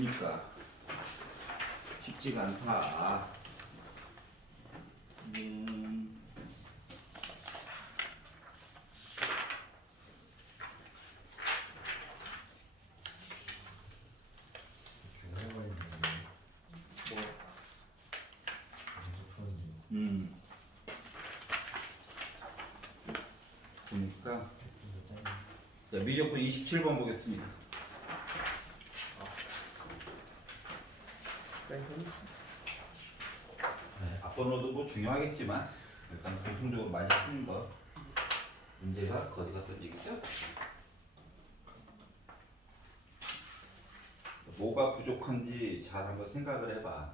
보니까 쉽지가 않다. 보니까 자, 미적분 27번 보겠습니다. 네, 앞번호도 뭐 중요하겠지만 일단 공통적으로 많이 쓰는 거 문제가 거기 갔던 얘기죠. 뭐가 부족한지 잘 한번 생각을 해봐.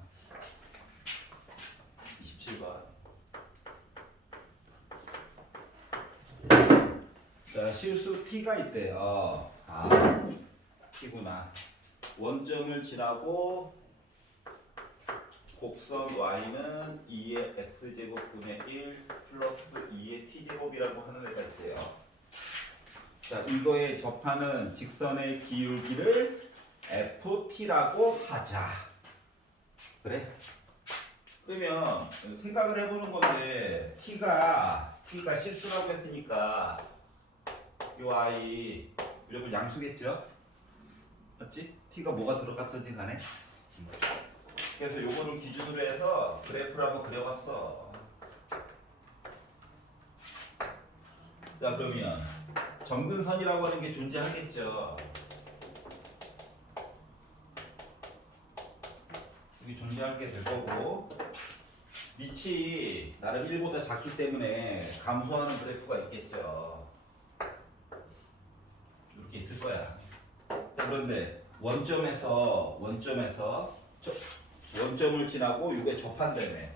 27번. 자, 실수 t가 있대요. 아, t구나. 원점을 지나고 곡선 y는 2의 x제곱분의 1 플러스 2의 t제곱이라고 하는 애가 있대요. 자, 이거에 접하는 직선의 기울기를 ft라고 하자. 그래? 그러면 생각을 해보는 건데 t가 실수라고 했으니까 요 i 무조건 양수겠죠? 맞지? t가 뭐가 들어갔든지 간에. 그래서 요거를 기준으로 해서 그래프를 한번 그려봤어. 자, 그러면 점근선이라고 하는 게 존재하겠죠. 이게 존재하게 될 거고, 밑이 나름 1보다 작기 때문에 감소하는 그래프가 있겠죠. 이렇게 있을 거야. 자, 그런데 원점을 지나고 이게 접한다며.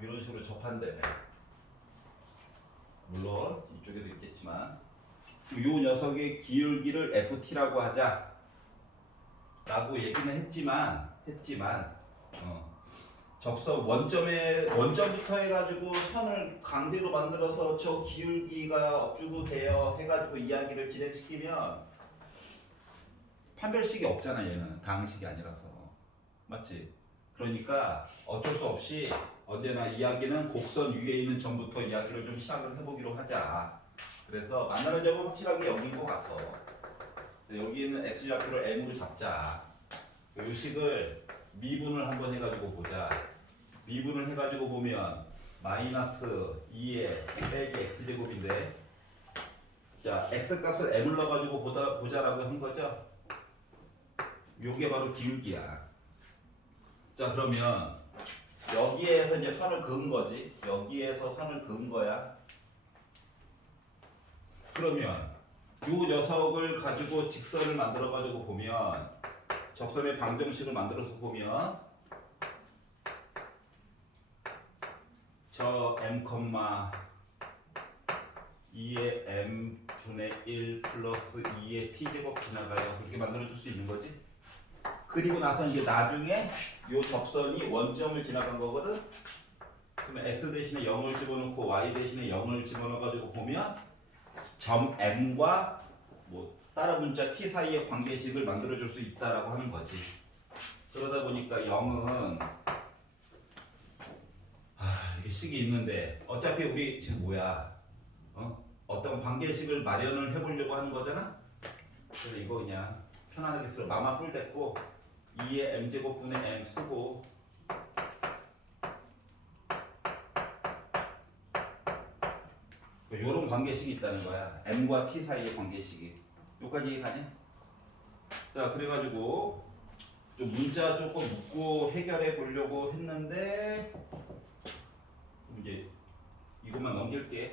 이런 식으로 접한다며. 물론 이쪽에도 있겠지만 이 녀석의 기울기를 ft라고 하자 라고 얘기는 했지만 접선 원점부터 해가지고 선을 강제로 만들어서 저 기울기가 업주고 돼요 해가지고 이야기를 진행시키면 판별식이 없잖아. 얘는 다항식이 아니라서. 맞지? 그러니까 어쩔 수 없이 언제나 이야기는 곡선 위에 있는 점부터 이야기를 좀 시작을 해보기로 하자. 그래서 만나는 점은 확실하게 여기인 것 같아. 여기 있는 x좌표를 m으로 잡자. 이 식을 미분을 한번 해가지고 보자. 미분을 해가지고 보면 마이너스 2의 빼기 x제곱인데, 자, x값을 m을 넣어가지고 보자라고 한 거죠. 요게 바로 기울기야. 자, 그러면 여기에서 이제 선을 그은 거지. 여기에서 선을 그은 거야. 그러면 요 녀석을 가지고 직선을 만들어 가지고 보면, 접선의 방정식을 만들어서 보면 저 m, 2의 m 분의 1 플러스 2의 t제곱 지나가요. 그렇게 만들어 줄 수 있는 거지. 그리고 나서 이제 나중에 요 접선이 원점을 지나간 거거든. 그러면 x 대신에 0을 집어넣고 y 대신에 0을 집어넣어 가지고 보면 점 m과 뭐 다른 문자 t 사이의 관계식을 만들어 줄 수 있다라고 하는 거지. 그러다 보니까 0은 이게 식이 있는데 어차피 우리 지금 뭐야? 어떤 관계식을 마련을 해보려고 하는 거잖아. 그래서 이거 그냥 편안하게 쓰러 마마 뿔 댔고 2의 m제곱분의 m 쓰고, 요런 관계식이 있다는 거야. m과 t 사이의 관계식이. 여기까지 이해가냐? 자, 그래가지고 좀 문자 조금 묻고 해결해 보려고 했는데 이제 이것만 넘길게.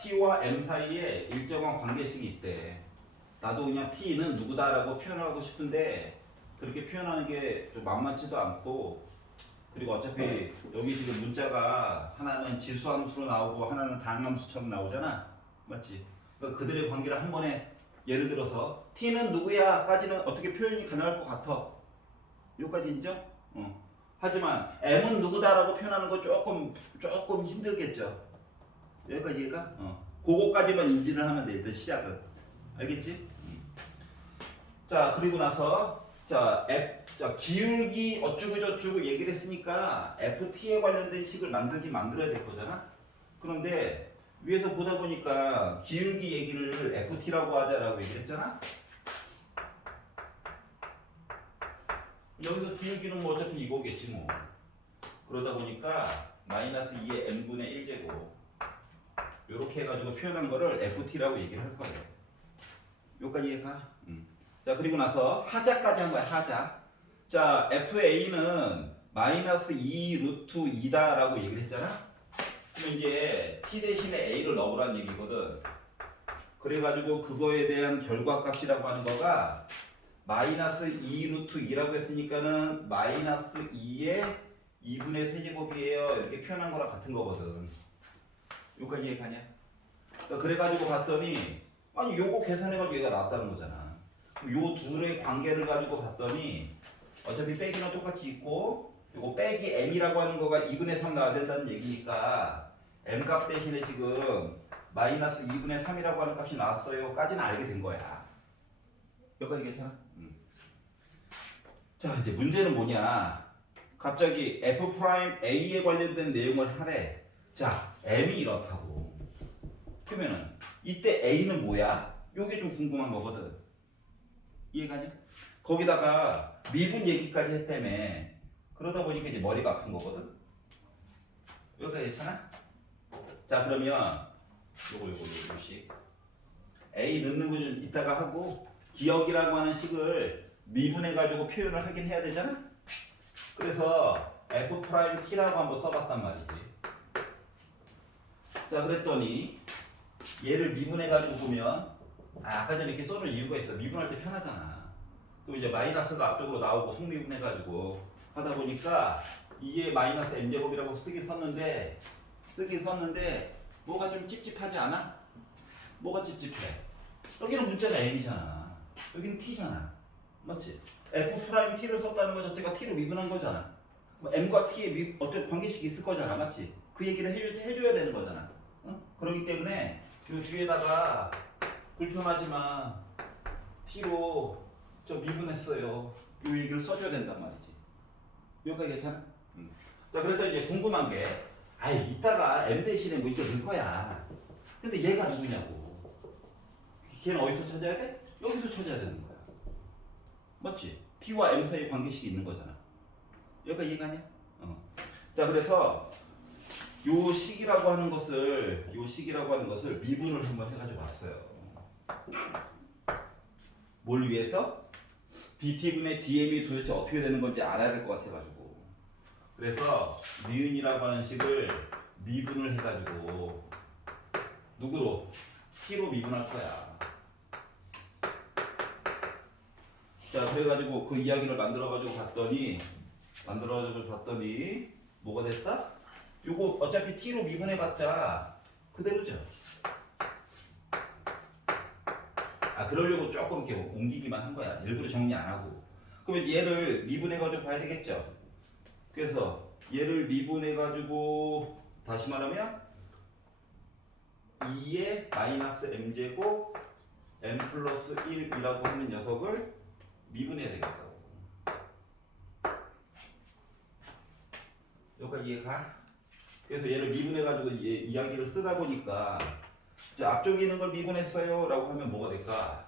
t와 m 사이에 일정한 관계식이 있대. 나도 그냥 t는 누구다라고 표현하고 싶은데 그렇게 표현하는 게 좀 만만치도 않고, 그리고 어차피 여기 지금 문자가 하나는 지수함수로 나오고 하나는 당함수처럼 나오잖아. 맞지? 그러니까 그들의 관계를 한 번에 예를 들어서 t는 누구야 까지는 어떻게 표현이 가능할 것 같아. 여기까지 인정? 하지만 m은 누구다라고 표현하는 거 조금 힘들겠죠. 여기까지 이해가? 그거까지만 인지를 하면 돼. 일단 시작은. 알겠지? 자, 그리고 나서 자, 기울기 어쩌고 저쩌고 얘기를 했으니까 FT에 관련된 식을 만들어야 될 거잖아. 그런데 위에서 보다 보니까 기울기 얘기를 FT라고 하자라고 얘기했잖아. 여기서 기울기는 뭐 어차피 이거겠지 뭐. 그러다 보니까 마이너스 2의 n분의 1제곱 이렇게 해가지고 표현한 거를 FT라고 얘기를 할 거예요. 여기까지 이해가? 자, 그리고 나서 하자까지 한 거야. 하자. 자, FA는 마이너스 2 루트 2다라고 얘기를 했잖아. 그럼 이제 t 대신에 a를 넣으란 얘기거든. 그래가지고 그거에 대한 결과값이라고 하는 거가 마이너스 2 루트 2라고 했으니까는 마이너스 2의 2분의 세제곱이에요. 이렇게 표현한 거랑 같은 거거든. 여기까지 이해가냐? 그래가지고 봤더니 아니 요거 계산해가지고 얘가 나왔다는 거잖아. 그럼 요 둘의 관계를 가지고 봤더니 어차피 빼기는 똑같이 있고 요거 빼기 m이라고 하는 거가 2분의 3 나와야 된다는 얘기니까 m 값 대신에 지금 마이너스 2분의 3이라고 하는 값이 나왔어요. 까지는 알게 된 거야. 여기까지 괜찮아? 자, 이제 문제는 뭐냐? 갑자기 f'a에 관련된 내용을 하래. 자, m이 이렇다고. 그러면은 이때 a는 뭐야? 요게 좀 궁금한 거거든. 이해가냐? 거기다가 미분 얘기까지 했다며. 그러다 보니까 이제 머리가 아픈 거거든. 여기까지 괜찮아? 자, 그러면 요식 a 넣는 거 좀 이따가 하고 기억이라고 하는 식을 미분해가지고 표현을 하긴 해야 되잖아? 그래서 f't라고 한번 써봤단 말이지. 자, 그랬더니 얘를 미분해가지고 보면 아까 전에 이렇게 써놓은 이유가 있어. 미분할 때 편하잖아. 그럼 이제 마이너스가 앞쪽으로 나오고 속미분해가지고 하다 보니까 2의 마이너스 m제곱이라고 쓰긴 썼는데 뭐가 좀 찝찝하지 않아? 뭐가 찝찝해? 여기는 문자가 m이잖아. 여기는 t잖아. 맞지? f't를 썼다는 것 자체가 t로 미분한 거잖아. m과 t의 어떤 관계식이 있을 거잖아. 맞지? 그 얘기를 해줘야 되는 거잖아. 그렇기 때문에 이 뒤에다가 불편하지만 t로 저 미분했어요. 이 얘기를 써줘야 된단 말이지. 여기까지 괜찮아? 자, 그래서 이제 궁금한 게 아이 이따가 m 대신에 뭐 이거 넣을 거야. 근데 얘가 누구냐고. 걔는 어디서 찾아야 돼? 여기서 찾아야 되는 거야. 맞지? t와 m 사이에 관계식이 있는 거잖아. 여기까지 이해가냐? 자, 그래서 요 식이라고 하는 것을 미분을 한번 해가지고 왔어요. 뭘 위해서? dt분의 dm이 도대체 어떻게 되는 건지 알아야 될 것 같아가지고. 그래서 니은이라고 하는 식을 미분을 해가지고 누구로? t로 미분할 거야. 자, 그래가지고 그 이야기를 만들어가지고 봤더니 뭐가 됐다? 요거 어차피 t로 미분해봤자 그대로죠. 그러려고 조금 이렇게 옮기기만 한 거야. 일부러 정리 안 하고. 그러면 얘를 미분해가지고 봐야 되겠죠. 그래서 얘를 미분해가지고 다시 말하면 2의 마이너스 m제곱 m 플러스 1이라고 하는 녀석을 미분해야 되겠다고. 여기까지 이해가? 그래서 얘를 미분해가지고 이야기를 쓰다 보니까 자, 앞쪽에 있는 걸 미분했어요 라고 하면 뭐가 될까?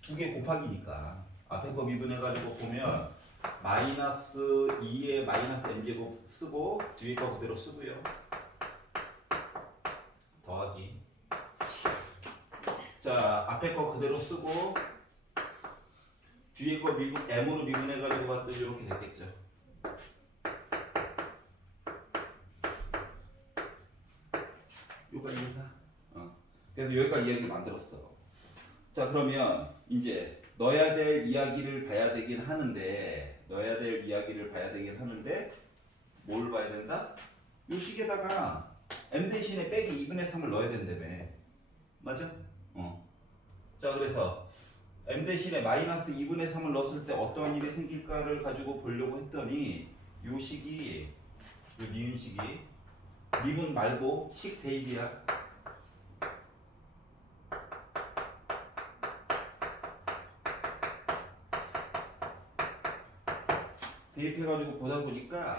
두 개 곱하기니까 앞에 거 미분해가지고 보면 마이너스 2의 마이너스 m제곱 쓰고 뒤에 거 그대로 쓰고요. 더하기. 자, 앞에 거 그대로 쓰고 뒤에 거 m으로 미분해가지고 봤더니 이렇게 됐겠죠. 여기까지 이해가? 그래서 여기까지 이야기를 만들었어. 자, 그러면 이제 넣어야 될 이야기를 봐야 되긴 하는데 뭘 봐야 된다? 이 식에다가 m 대신에 빼기 2분의 3을 넣어야 된다며. 맞아? 자, 그래서 m 대신에 마이너스 2분의 3을 넣었을 때 어떠한 일이 생길까를 가지고 보려고 했더니 요 식이 요 니은식이 미분 말고 식 대입이야. 대입해가지고 보다 보니까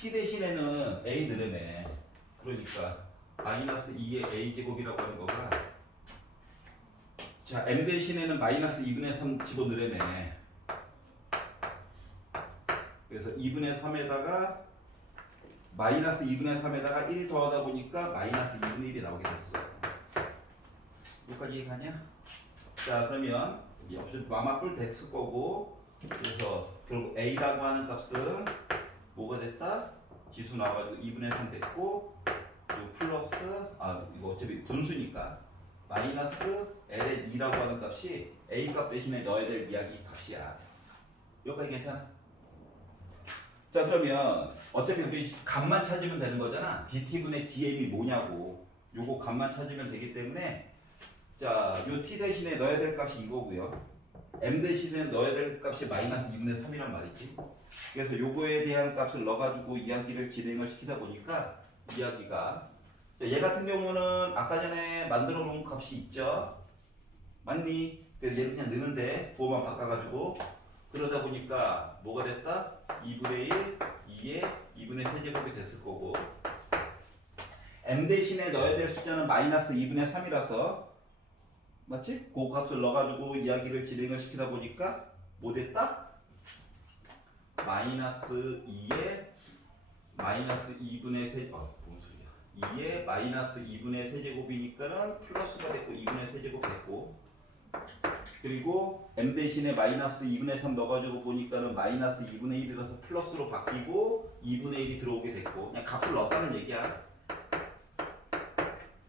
t 대신에는 a 넣으래. 그러니까 마이너스 2의 a 제곱이라고 하는 거가 자 m 대신에는 마이너스 2분의 3 집어넣으래. 그래서 2분의 3에다가 마이너스 2분의 3에다가 1 더하다 보니까 마이너스 2분의 1이 나오게 됐어. 여기까지 이해가냐? 자 그러면 여기 마마뿔 덱스 거고 그래서 결국 a라고 하는 값은 뭐가 됐다? 지수 나와가지고 2분의 3 됐고 요 플러스 이거 어차피 분수니까 마이너스 l의 2라고 하는 값이 a 값 대신에 넣어야 될 이야기 값이야. 여기까지 괜찮아? 자 그러면 어차피 우리 값만 찾으면 되는 거잖아. dt분의 dm이 뭐냐고 요거 값만 찾으면 되기 때문에 자 요 t 대신에 넣어야 될 값이 이거고요. m 대신에 넣어야 될 값이 마이너스 2분의 3이란 말이지. 그래서 요거에 대한 값을 넣어가지고 이야기를 진행을 시키다 보니까 이야기가 얘 같은 경우는 아까 전에 만들어 놓은 값이 있죠. 맞니? 그래서 얘는 그냥 넣는데 부호만 바꿔가지고 그러다 보니까 뭐가 됐다? 2분의 1, 2에 2분의 세제곱이 됐을 거고 m 대신에 넣어야 될 숫자는 마이너스 2분의 3이라서 맞지? 그 값을 넣어가지고 이야기를 진행을 시키다 보니까 뭐 됐다? 마이너스 2에 마이너스 2분의 세 뭔 소리야? 2에 마이너스 2분의 세제곱이니까는 플러스가 됐고 2분의 세제곱 됐고 그리고 m 대신에 마이너스 2분의 3 넣어가지고 보니까는 마이너스 2분의 1이라서 플러스로 바뀌고 2분의 1이 들어오게 됐고 그냥 값을 넣었다는 얘기야.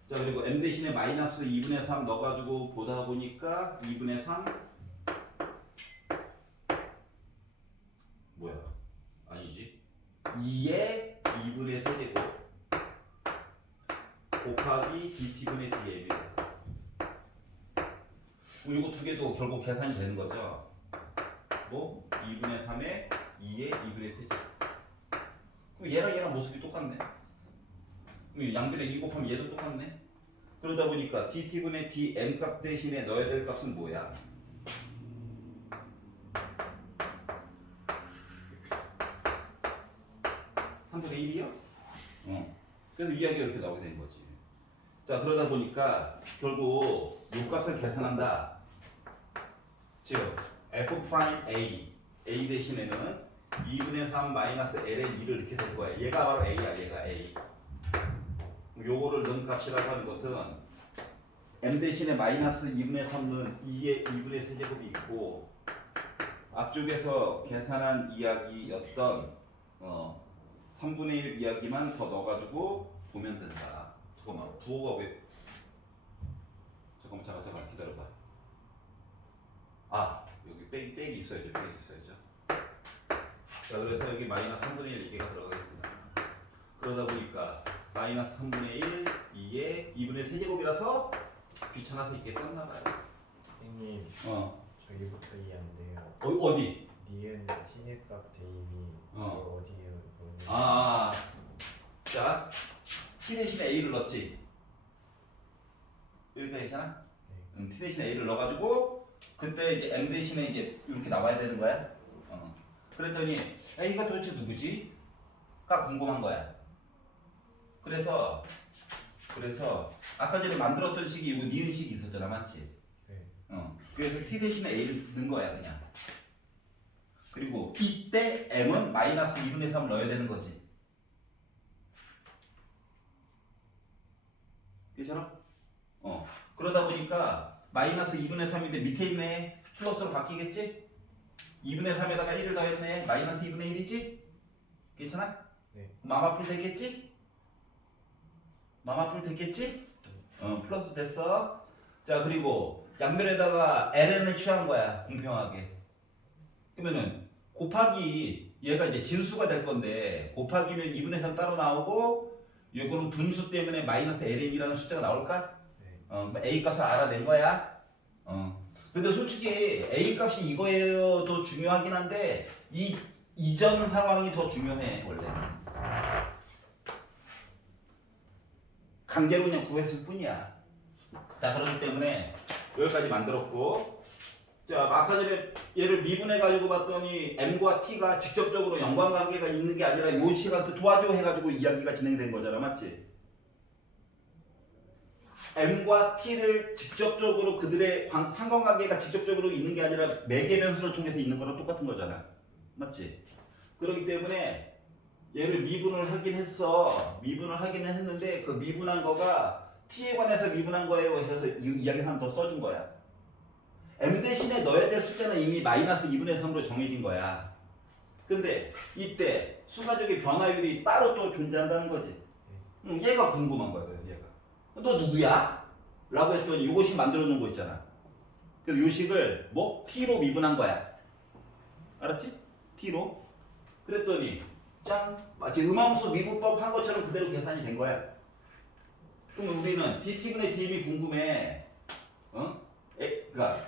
자 그리고 m 대신에 마이너스 2분의 3 넣어가지고 보다 보니까 2분의 3 뭐야? 아니지 2에 2분의 세제곱 곱하기 dt분의 dm이 이거 두 개도 결국 계산이 되는 거죠. 뭐 2분의 3에 2에 2분의 세제곱 그럼 얘랑 모습이 똑같네. 양변에 2 곱하면 얘도 똑같네. 그러다 보니까 dt분의 dm 값 대신에 넣어야 될 값은 뭐야? (3분의 1이요) 그래서 이야기가 이렇게 나오게 된 거지. 자 그러다 보니까 결국 요 값을 계산한다. 즉 f 프라임 a 대신에는 2분의 3 마이너스 l의 2를 넣게 될 거야. 얘가 바로 a야. 얘가 a. 요거를 넣은 값이라고 하는 것은 m 대신에 마이너스 2분의 3 넣은 2의 2분의 세제곱이 있고 앞쪽에서 계산한 이야기였던 3분의 1 이야기만 더 넣어가지고 보면 된다. 잠깐만 부호가 왜 잠깐 기다려봐. 여기 빽이 있어야죠. 자 그래서 여기 마이너스 3분의 1 이게가 들어가겠구나. 그러다 보니까 마이너스 3분의 1 2에 2분의 세제곱이라서 귀찮아서 이렇게 썼나봐요. 선생님 저기부터 이해 안 돼요. 어디? 니은 시제값 대입이 어디에 보이는 자 t 대신에 a를 넣었지. 여기까지 괜찮아? 네. t 대신에 a를 넣어가지고 그때 이제 m 대신에 이제 이렇게 나와야 되는 거야. 그랬더니 a가 도대체 누구지? 가 궁금한 거야. 그래서 아까 전에 만들었던 식이 이거 니은식이 있었잖아, 맞지? 네. 그래서 t 대신에 a를 넣은 거야 그냥. 그리고 이때 m은 마이너스 2분의 3을 넣어야 되는 거지. 괜찮아? 그러다 보니까 마이너스 2분의 3인데 밑에 있네. 플러스로 바뀌겠지? 2분의 3에다가 1을 더했네. 마이너스 2분의 1이지? 괜찮아? 네. 마마풀 됐겠지? 플러스 됐어. 자 그리고 양변에다가 ln을 취한 거야. 공평하게. 그러면은 곱하기 얘가 이제 진수가 될 건데 곱하기면 2분의 3 따로 나오고 이거는 분수 때문에 마이너스 ln이라는 숫자가 나올까? 네. a 값을 알아낸 거야. 근데 솔직히 A 값이 이거예요도 중요하긴 한데 이 이전 상황이 더 중요해 원래. 강제로 그냥 구했을 뿐이야. 자, 그렇기 때문에 여기까지 만들었고, 자, 아까 전에 얘를 미분해 가지고 봤더니 m과 t가 직접적으로 연관관계가 있는 게 아니라 요 시간도 도와줘 해가지고 이야기가 진행된 거잖아, 맞지? m과 t를 직접적으로 그들의 상관관계가 직접적으로 있는 게 아니라 매개 변수를 통해서 있는 거랑 똑같은 거잖아, 맞지? 그렇기 때문에 얘를 미분을 하긴 했어. 미분을 하기는 했는데 그 미분한 거가 t에 관해서 미분한 거예요 해서 이 이야기 하나 더 써준 거야. m 대신에 넣어야 될 숫자는 이미 마이너스 2분의 3으로 정해진 거야. 근데 이때 수가적인 변화율이 따로 또 존재한다는 거지. 얘가 궁금한 거야. 그래서 얘가 너 누구야? 라고 했더니 이것이 만들어 놓은 거 있잖아. 그래서 요 식을 뭐? t로 미분한 거야. 알았지? t로. 그랬더니 짠! 마치 음함수 미분법 한 것처럼 그대로 계산이 된 거야. 그럼 우리는 dt분의 dm이 궁금해. 그러니까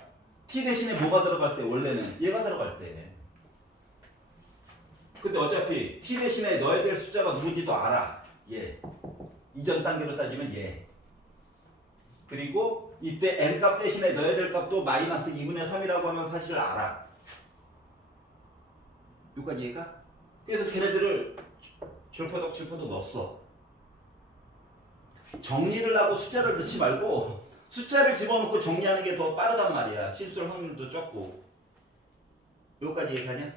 t 대신에 뭐가 들어갈 때? 원래는 얘가 들어갈 때. 근데 어차피 t 대신에 넣어야 될 숫자가 누군지도 알아. 얘. 이전 단계로 따지면 얘. 그리고 이때 n 값 대신에 넣어야 될 값도 마이너스 2분의 3이라고 하는 사실을 알아. 여기까지 얘가? 그래서 걔네들을 줄퍼덕 넣었어. 정리를 하고 숫자를 넣지 말고 숫자를 집어넣고 정리하는 게 더 빠르단 말이야. 실수할 확률도 적고. 여기까지 얘기하냐?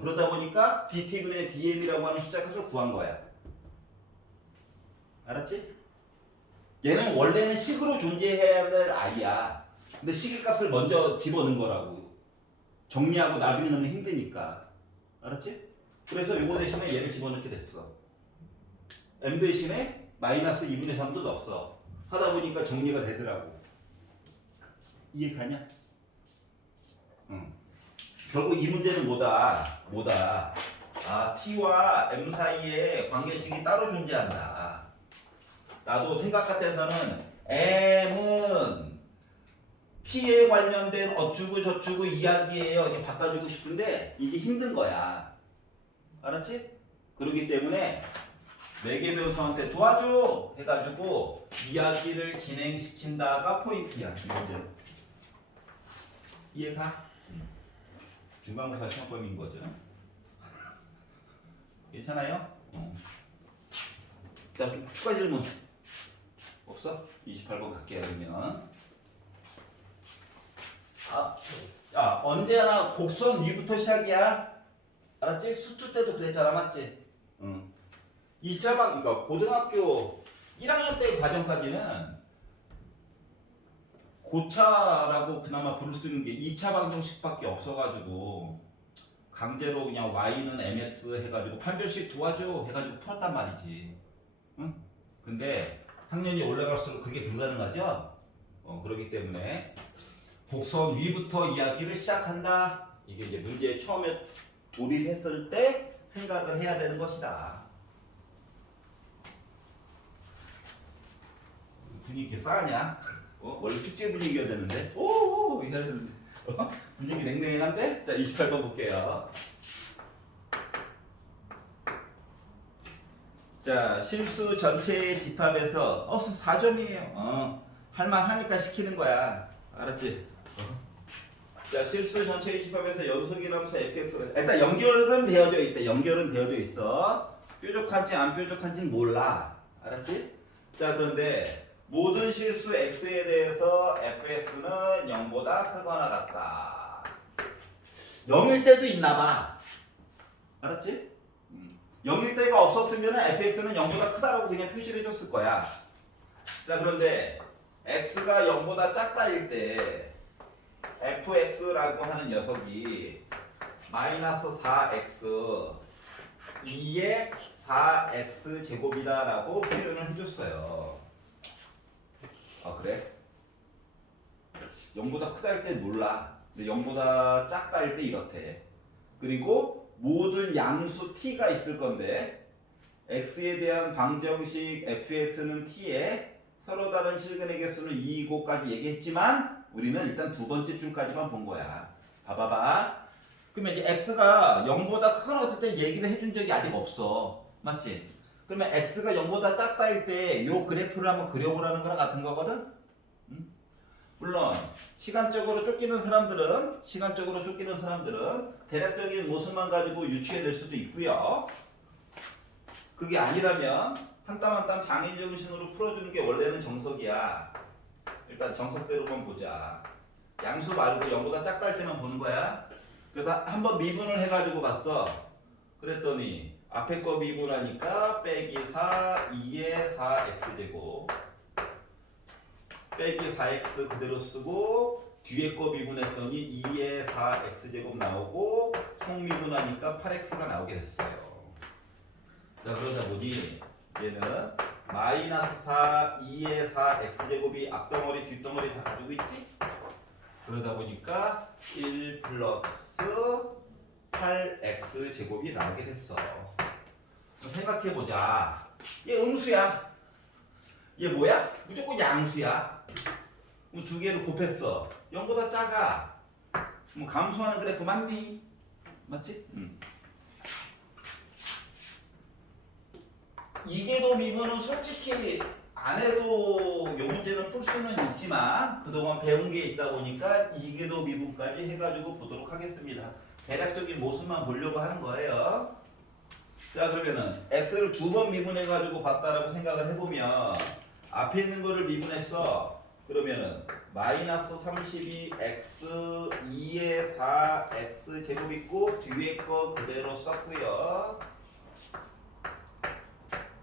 그러다 보니까 dt분의 dm이라고 하는 숫자 값을 구한 거야. 알았지? 얘는 원래는 식으로 존재해야 될 아이야. 근데 식의 값을 먼저 집어넣은 거라고. 정리하고 나중에 넣으면 힘드니까. 알았지? 그래서 요거 대신에 얘를 집어넣게 됐어. m 대신에 마이너스 2분의 3도 넣었어. 하다 보니까 정리가 되더라고. 이해가냐? 응. 결국 이 문제는 뭐다? 아, t와 m 사이에 관계식이 따로 존재한다. 나도 생각 같아서는 m은 t에 관련된 어쩌고 저쩌고 이야기예요. 이렇게 바꿔주고 싶은데 이게 힘든 거야. 알았지? 그렇기 때문에 매개 변수한테 도와줘 해가지고 이야기를 진행시킨다가 포인트야. 이 문제는. 이해가? 중간고사 시험범인 거죠. 괜찮아요? 자, 추가 질문 없어? 28번 갈게요. 그러면 야, 언제나 곡선 위부터 시작이야. 알았지? 수투 때도 그랬잖아, 맞지? 응. 2차 그러니까 고등학교 1학년 때 과정까지는 고차라고 그나마 부를 수 있는 게 2차 방정식밖에 없어가지고 강제로 그냥 y는 mx 해가지고 판별식 도와줘 해가지고 풀었단 말이지. 응? 근데 학년이 올라갈수록 그게 불가능하죠? 그렇기 때문에 곡선 위부터 이야기를 시작한다. 이게 이제 문제에 처음에 돌입했을 때 생각을 해야 되는 것이다. 분위기 싸하냐? 원래 축제 분위기가 되는데? 오, 이래야 되는데. 분위기 냉랭한데? 자, 28번 볼게요. 자, 실수 전체의 집합에서 4점이에요. 할만하니까 시키는 거야. 알았지? 자, 실수 전체의 집합에서 연속이라면서 fx 일단 연결은 되어져 있다. 연결은 되어져 있어. 뾰족한지 안 뾰족한지는 몰라. 알았지? 자, 그런데 모든 실수 x에 대해서 fx는 0보다 크거나 같다. 0일 때도 있나봐. 알았지? 0일 때가 없었으면 fx는 0보다 크다라고 그냥 표시를 해줬을 거야. 자, 그런데 x가 0보다 작다일 때 fx라고 하는 녀석이 마이너스 4x 2의 4x 제곱이다라고 표현을 해줬어요. 아, 그래? 0보다 크다일 때 몰라. 근데 0보다 작다일 때 이렇대. 그리고 모든 양수 t가 있을 건데 x에 대한 방정식 fx는 t에 서로 다른 실근의 개수는 2이고까지 얘기했지만 우리는 일단 두 번째 줄까지만 본 거야. 봐봐봐. 그러면 이제 x가 0보다 크거나 같을 때 얘기를 해준 적이 아직 없어. 맞지? 그러면 x가 0보다 작다일 때 요 그래프를 한번 그려보라는 거랑 같은 거거든? 응? 물론 시간적으로 쫓기는 사람들은 대략적인 모습만 가지고 유추해낼 수도 있고요. 그게 아니라면 한 땀 한 땀 장애정신으로 풀어주는 게 원래는 정석이야. 일단 정석대로만 보자. 양수 말고 0보다 작다 할 때만 보는 거야. 그래서 한번 미분을 해가지고 봤어. 그랬더니 앞에 거 미분하니까 빼기 4, 2의 4x제곱 빼기 4x 그대로 쓰고 뒤에 거 미분했더니 2의 4x제곱 나오고 총 미분하니까 8x가 나오게 됐어요. 자, 그러다 보니 얘는 마이너스 4, 2의 4x제곱이 앞덩어리 뒷덩어리 다 가지고 있지? 그러다 보니까 1 플러스 8x제곱이 나오게 됐어. 생각해보자. 얘 음수야. 얘 뭐야? 무조건 양수야. 그럼 두 개를 곱했어. 0보다 작아. 그럼 감소하는 그래프 맞니? 맞지? 이계도 미분은 솔직히 안 해도 요 문제는 풀 수는 있지만 그동안 배운 게 있다 보니까 이계도 미분까지 해가지고 보도록 하겠습니다. 대략적인 모습만 보려고 하는 거예요. 자, 그러면은 x를 두 번 미분해가지고 봤다라고 생각을 해보면 앞에 있는 거를 미분했어. 그러면은 마이너스 32x 2의 4x 제곱 있고 뒤에 거 그대로 썼고요.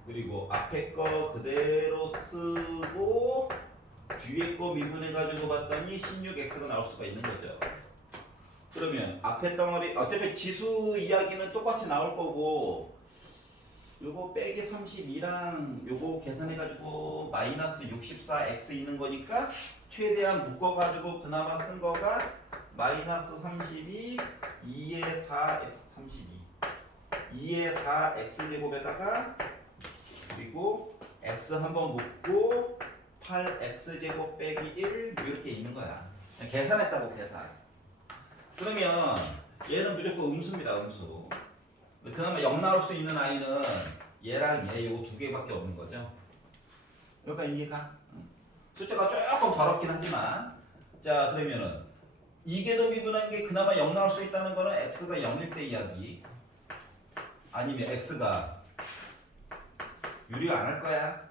그리고 앞에 거 그대로 쓰고 뒤에 거 미분해가지고 봤더니 16x가 나올 수가 있는 거죠. 그러면 앞에 덩어리 어차피 지수 이야기는 똑같이 나올 거고 요거 빼기 32랑 요거 계산해가지고 마이너스 64x 있는 거니까 최대한 묶어가지고 그나마 쓴 거가 마이너스 32 2의 4x 32 2의 4x 제곱에다가 그리고 x 한번 묶고 8x 제곱 빼기 1 이렇게 있는 거야. 그냥 계산했다고 계산. 그러면 얘는 무조건 음수입니다. 음수. 그나마 0 나올 수 있는 아이는 얘랑 얘 요거 두 개밖에 없는 거죠. 여기까지 이해가? 숫자가 조금 더럽긴 하지만 자, 그러면은 이계도 미분한 게 그나마 0 나올 수 있다는 거는 x가 0일 때 이야기 아니면 x가 유리 안 할 거야.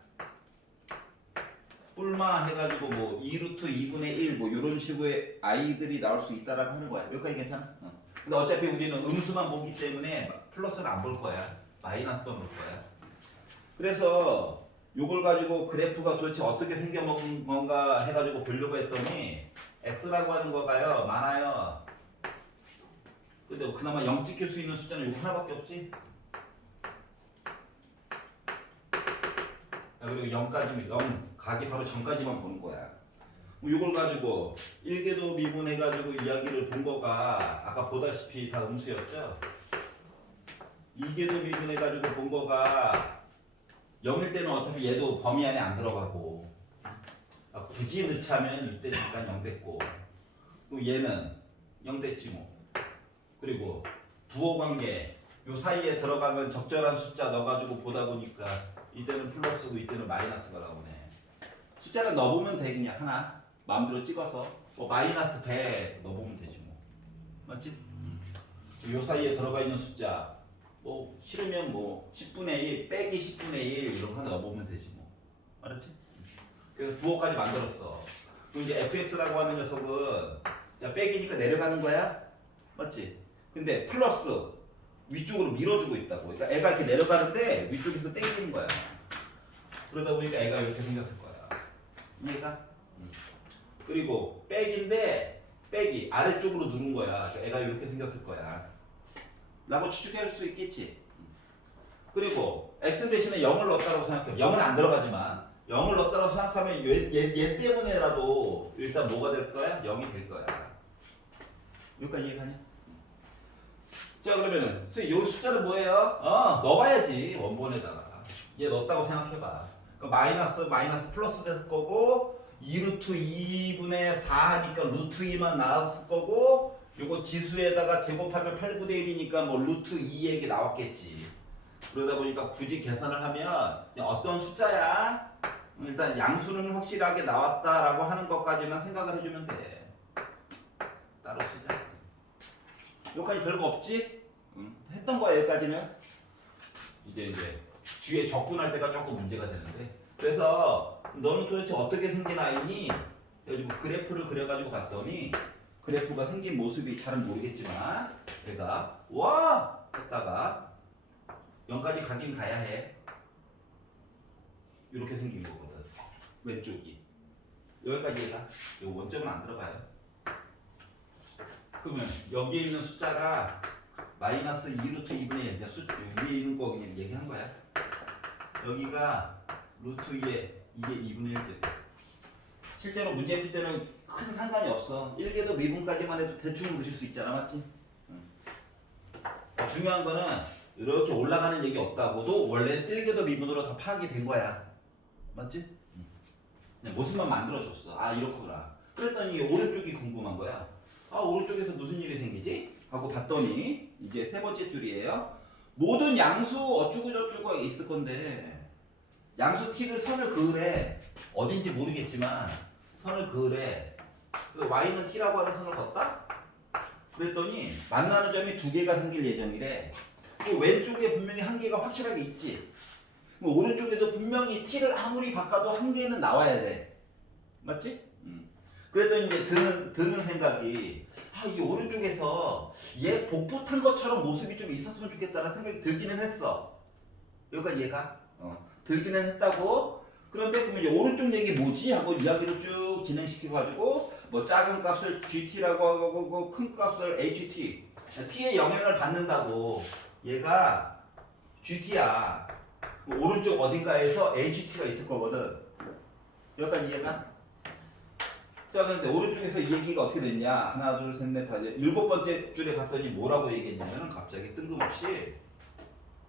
뿔마 해가지고 뭐 2루트 2분의 1 뭐 이런 식의 아이들이 나올 수 있다라고 하는 거야. 여기까지 괜찮아? 근데 어차피 우리는 음수만 보기 때문에 플러스는 안 볼 거야. 마이너스만 볼 거야. 그래서 요걸 가지고 그래프가 도대체 어떻게 생겨먹은 건가 해가지고 보려고 했더니 x라고 하는 거가요 많아요. 근데 그나마 0 찍힐 수 있는 숫자는 요거 하나밖에 없지? 그리고 0까지면 0 가기 바로 전까지만 보는 거야. 이걸 가지고 1계도 미분해가지고 이야기를 본 거가 아까 보다시피 다 음수였죠. 2계도 미분해가지고 본 거가 0일 때는 어차피 얘도 범위 안에 안 들어가고 굳이 넣자면 이때 잠깐 0 됐고 그럼 얘는 0 됐지 뭐. 그리고 부호관계 요 사이에 들어가는 적절한 숫자 넣어가지고 보다 보니까 이때는 플러스고 이때는 마이너스가 나오네. 숫자를 넣어보면 돼. 그냥 하나 마음대로 찍어서 뭐 마이너스 100 넣어보면 되지 뭐. 맞지? 요 사이에 들어가 있는 숫자 뭐 싫으면 뭐 10분의 1 빼기 10분의 1 이런 거 하나 넣어보면 되지 뭐. 알았지? 그래서 부호까지 만들었어. 그럼 이제 fx라고 하는 녀석은 자 빼기니까 내려가는 거야. 맞지? 근데 플러스 위쪽으로 밀어주고 있다고. 그러니까 애가 이렇게 내려가는데 위쪽에서 땡기는 거야. 그러다 보니까 애가 이렇게 생겼을 거야. 이해가? 그리고 백인데 백이 아래쪽으로 누른 거야. 그러니까 애가 이렇게 생겼을 거야. 라고 추측할 수 있겠지. 그리고 x 대신에 0을 넣었다고 생각해. 0은 안 들어가지만 0을 넣었다고 생각하면 얘 때문에라도 일단 뭐가 될 거야? 0이 될 거야. 여기까지 이해가냐? 자, 그러면은 이 숫자는 뭐예요? 넣어봐야지. 원본에다가 얘 넣었다고 생각해봐. 그 마이너스 플러스 될 거고 2루트 2분의 4 하니까 루트 2만 나왔을 거고 요거 지수에다가 제곱하면 8, 9대 1이니까 뭐 루트 2에게 나왔겠지. 그러다 보니까 굳이 계산을 하면 어떤 숫자야? 일단 양수는 확실하게 나왔다라고 하는 것까지만 생각을 해주면 돼. 따로 쓰자. 여기까지 별거 없지? 했던 거야 여기까지는. 이제 뒤에 적분할 때가 조금 문제가 되는데. 그래서 너는 도대체 어떻게 생긴 아이니? 그래가지고 그래프를 그려가지고 봤더니 그래프가 생긴 모습이 잘은 모르겠지만 얘가 와 했다가 0까지 가긴 가야 해. 이렇게 생긴 거거든. 왼쪽이 여기까지 얘가 요 원점은 안 들어가요. 그러면 여기에 있는 숫자가 마이너스 2루트 2분의 1 위에 있는 거 그냥 얘기한 거야. 여기가 루트 2에 이게 2분의 1죠. 실제로 문제 풀 때는 큰 상관이 없어. 1계도 미분까지만 해도 대충 그릴 수 있잖아, 맞지? 중요한 거는 이렇게 올라가는 얘기 없다고도 원래 1계도 미분으로 다 파악이 된 거야, 맞지? 그냥 모습만 만들어줬어. 아 이렇구나. 그랬더니 오른쪽이 궁금한 거야. 아 오른쪽에서 무슨 일이 생기지? 하고 봤더니 이제 세 번째 줄이에요. 모든 양수 어쩌고 저쩌고 있을 건데 양수 t를 선을 그으래. 어딘지 모르겠지만 선을 그으래. 그 y는 t라고 하는 선을 걷다? 그랬더니 만나는 점이 두 개가 생길 예정이래. 그 왼쪽에 분명히 한 개가 확실하게 있지. 뭐 오른쪽에도 분명히 t를 아무리 바꿔도 한 개는 나와야 돼. 맞지? 그랬더니 이제 드는 생각이 이 오른쪽에서 얘 복부 탄 것처럼 모습이 좀 있었으면 좋겠다는 생각이 들기는 했어. 여기까지 얘가 들기는 했다고. 그런데 그러면 이제 오른쪽 얘기 뭐지? 하고 이야기를 쭉 진행시켜가지고 뭐 작은 값을 GT라고 하고 큰 값을 HT T의 영향을 받는다고. 얘가 GT야. 오른쪽 어딘가에서 HT가 있을 거거든. 여기까지 이해가? 자, 그런데 오른쪽에서 이 얘기가 어떻게 됐냐? 하나, 둘, 셋, 넷, 다. 일곱 번째 줄에 봤더니 뭐라고 얘기했냐면은 갑자기 뜬금없이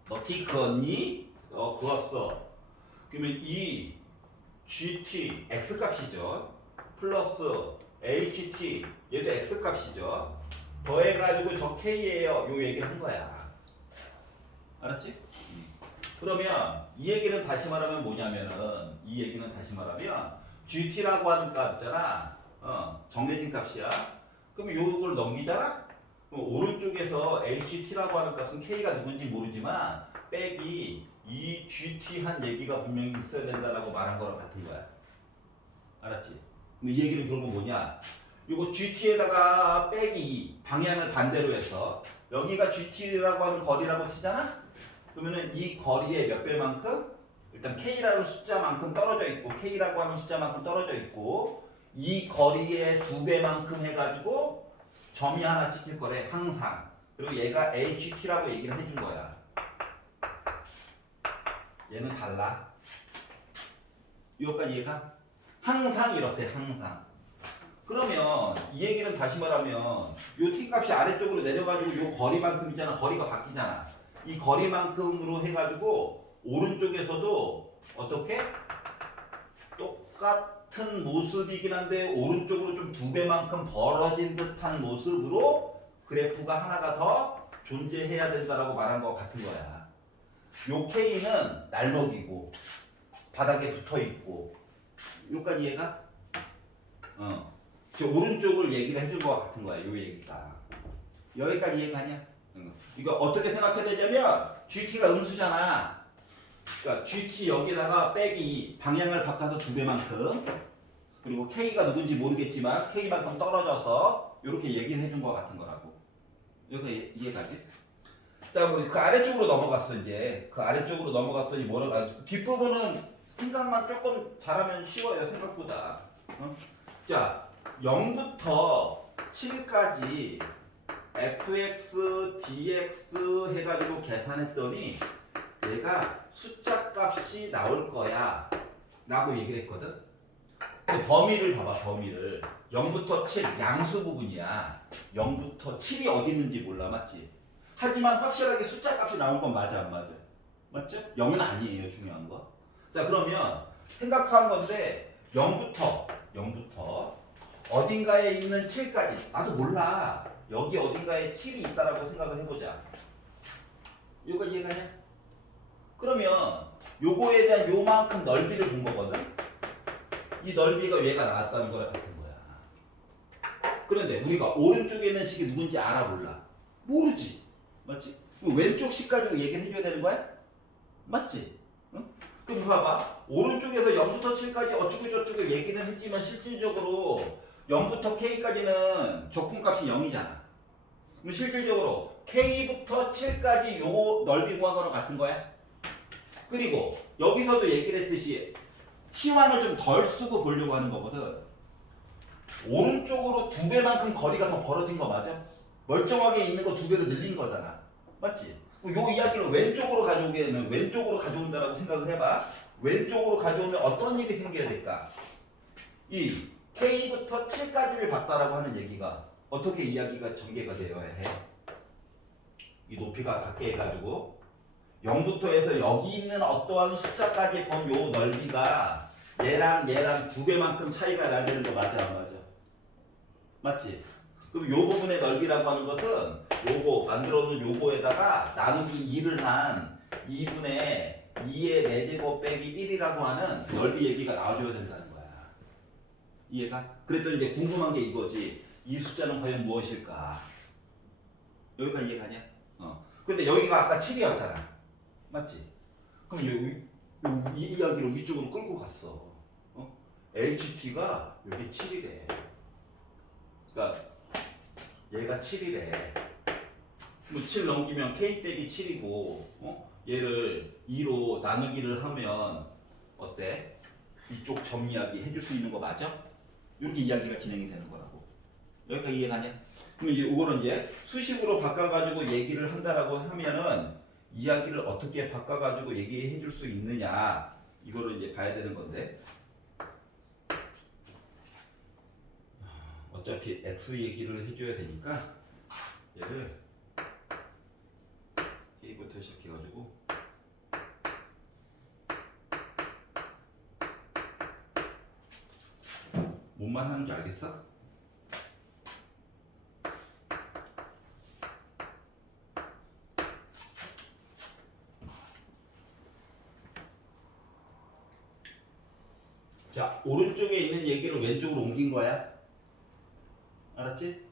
너 T 그었니? 그었어. 그러면 이 GT X 값이죠. 플러스 HT 얘도 X 값이죠. 더해가지고 저 K예요. 요 얘기를 한 거야. 알았지? 그러면 이 얘기는 다시 말하면 뭐냐면은 이 얘기는 다시 말하면 GT라고 하는 값 있잖아. 정해진 값이야. 그러면 요걸 넘기잖아? 그럼 오른쪽에서 HT라고 하는 값은 K가 누군지 모르지만 빼기 이 GT 한 얘기가 분명히 있어야 된다라고 말한 거랑 같은 거야. 알았지? 그럼 이 얘기는 결국 뭐냐? 요거 GT에다가 빼기 방향을 반대로 해서 여기가 GT라고 하는 거리라고 치잖아? 그러면은 이 거리의 몇 배만큼? 일단 K라는 숫자만큼 떨어져 있고 K라고 하는 숫자만큼 떨어져 있고 이 거리의 2배만큼 해가지고 점이 하나 찍힐 거래 항상. 그리고 얘가 HT라고 얘기를 해준 거야. 얘는 달라. 이거까지 얘가 항상 이렇대. 항상. 그러면 이 얘기는 다시 말하면 요 T값이 아래쪽으로 내려가지고 요 거리만큼 있잖아. 거리가 바뀌잖아. 이 거리만큼으로 해가지고 오른쪽에서도 어떻게? 똑같은 모습이긴 한데 오른쪽으로 좀 2배만큼 벌어진 듯한 모습으로 그래프가 하나가 더 존재해야 된다라고 말한 것 같은 거야. 요 K는 날먹이고 바닥에 붙어있고 요까지 얘가 저 오른쪽을 얘기를 해준 것 같은 거야. 요 얘기가 여기까지 이해가냐? 이거 어떻게 생각해야 되냐면 GT가 음수잖아. 그러니까 GT 여기다가 빼기 방향을 바꿔서 2배만큼 그리고 K가 누군지 모르겠지만 K만큼 떨어져서 이렇게 얘기를 해준 것 같은 거라고. 여기 이해가지? 자, 뭐 그 아래쪽으로 넘어갔어. 이제 그 아래쪽으로 넘어갔더니 뭐라고? 뒷부분은 생각만 조금 잘하면 쉬워요. 생각보다. 자, 0부터 7까지 fx, dx 해가지고 계산했더니 얘가 숫자 값이 나올 거야 라고 얘기를 했거든. 범위를 봐봐. 범위를 0부터 7 양수 부분이야. 0부터 7이 어디 있는지 몰라. 맞지? 하지만 확실하게 숫자 값이 나온 건 맞아 안 맞아? 맞죠? 0은 아니에요. 중요한 거. 자, 그러면 생각한 건데 0부터 0부터 어딘가에 있는 7까지. 나도 몰라. 여기 어딘가에 7이 있다라고 생각을 해보자. 이거 이해가냐? 그러면 요거에 대한 요만큼 넓이를 본 거거든. 이 넓이가 얘가 나왔다는 거랑 같은 거야. 그런데 우리가 오른쪽에 있는 식이 누군지 알아 몰라? 모르지. 맞지? 그럼 왼쪽 식 가지고 얘기를 해줘야 되는 거야? 맞지? 응? 그럼 봐봐. 오른쪽에서 0부터 7까지 어쩌고저쩌고 얘기는 했지만 실질적으로 0부터 K까지는 적분값이 0이잖아. 그럼 실질적으로 K부터 7까지 요 넓이 구한 거랑 같은 거야? 그리고 여기서도 얘기를 했듯이 치환을 좀 덜 쓰고 보려고 하는 거거든. 오른쪽으로 2배만큼 거리가 더 벌어진 거 맞아? 멀쩡하게 있는 거 2배로 늘린 거잖아. 맞지? 요 이야기를 왼쪽으로 가져오게 되면 왼쪽으로 가져온다라고 생각을 해봐. 왼쪽으로 가져오면 어떤 일이 생겨야 될까? 이 K부터 7까지를 봤다라고 하는 얘기가 어떻게 이야기가 전개가 되어야 해? 이 높이가 같게 해가지고 0부터 해서 여기 있는 어떠한 숫자까지 본 요 넓이가 얘랑 2배만큼 차이가 나야 되는 거 맞아 안 맞아? 맞지? 그럼 요 부분의 넓이라고 하는 것은 요거 만들어 놓은 요거에다가 나누기 2를 한 2분의 2의 4제곱 빼기 1이라고 하는 넓이 얘기가 나와줘야 된다는 거야. 이해가? 그랬더니 이제 궁금한 게 이거지. 이 숫자는 과연 무엇일까? 여기까지 이해가냐? 근데 여기가 아까 7이었잖아. 맞지? 그럼 이 이야기를 위쪽으로 끌고 갔어. HP가 여기 7이래. 그러니까 얘가 7이래. 뭐 7 넘기면 K 빼기 7이고, 얘를 2로 나누기를 하면 어때? 이쪽 점 이야기 해줄 수 있는 거 맞아? 이렇게 이야기가 진행이 되는 거라고. 여기까지 이해가냐? 그럼 이제 이거는 이제 수식으로 바꿔가지고 얘기를 한다라고 하면은 이야기를 어떻게 바꿔가지고 얘기해 줄 수 있느냐 이거를 이제 봐야 되는 건데 어차피 X 얘기를 해줘야 되니까 얘를 K부터 시작해가지고 뭔만 하는 줄 알겠어? 자, 오른쪽에 있는 얘기를 왼쪽으로 옮긴 거야. 알았지?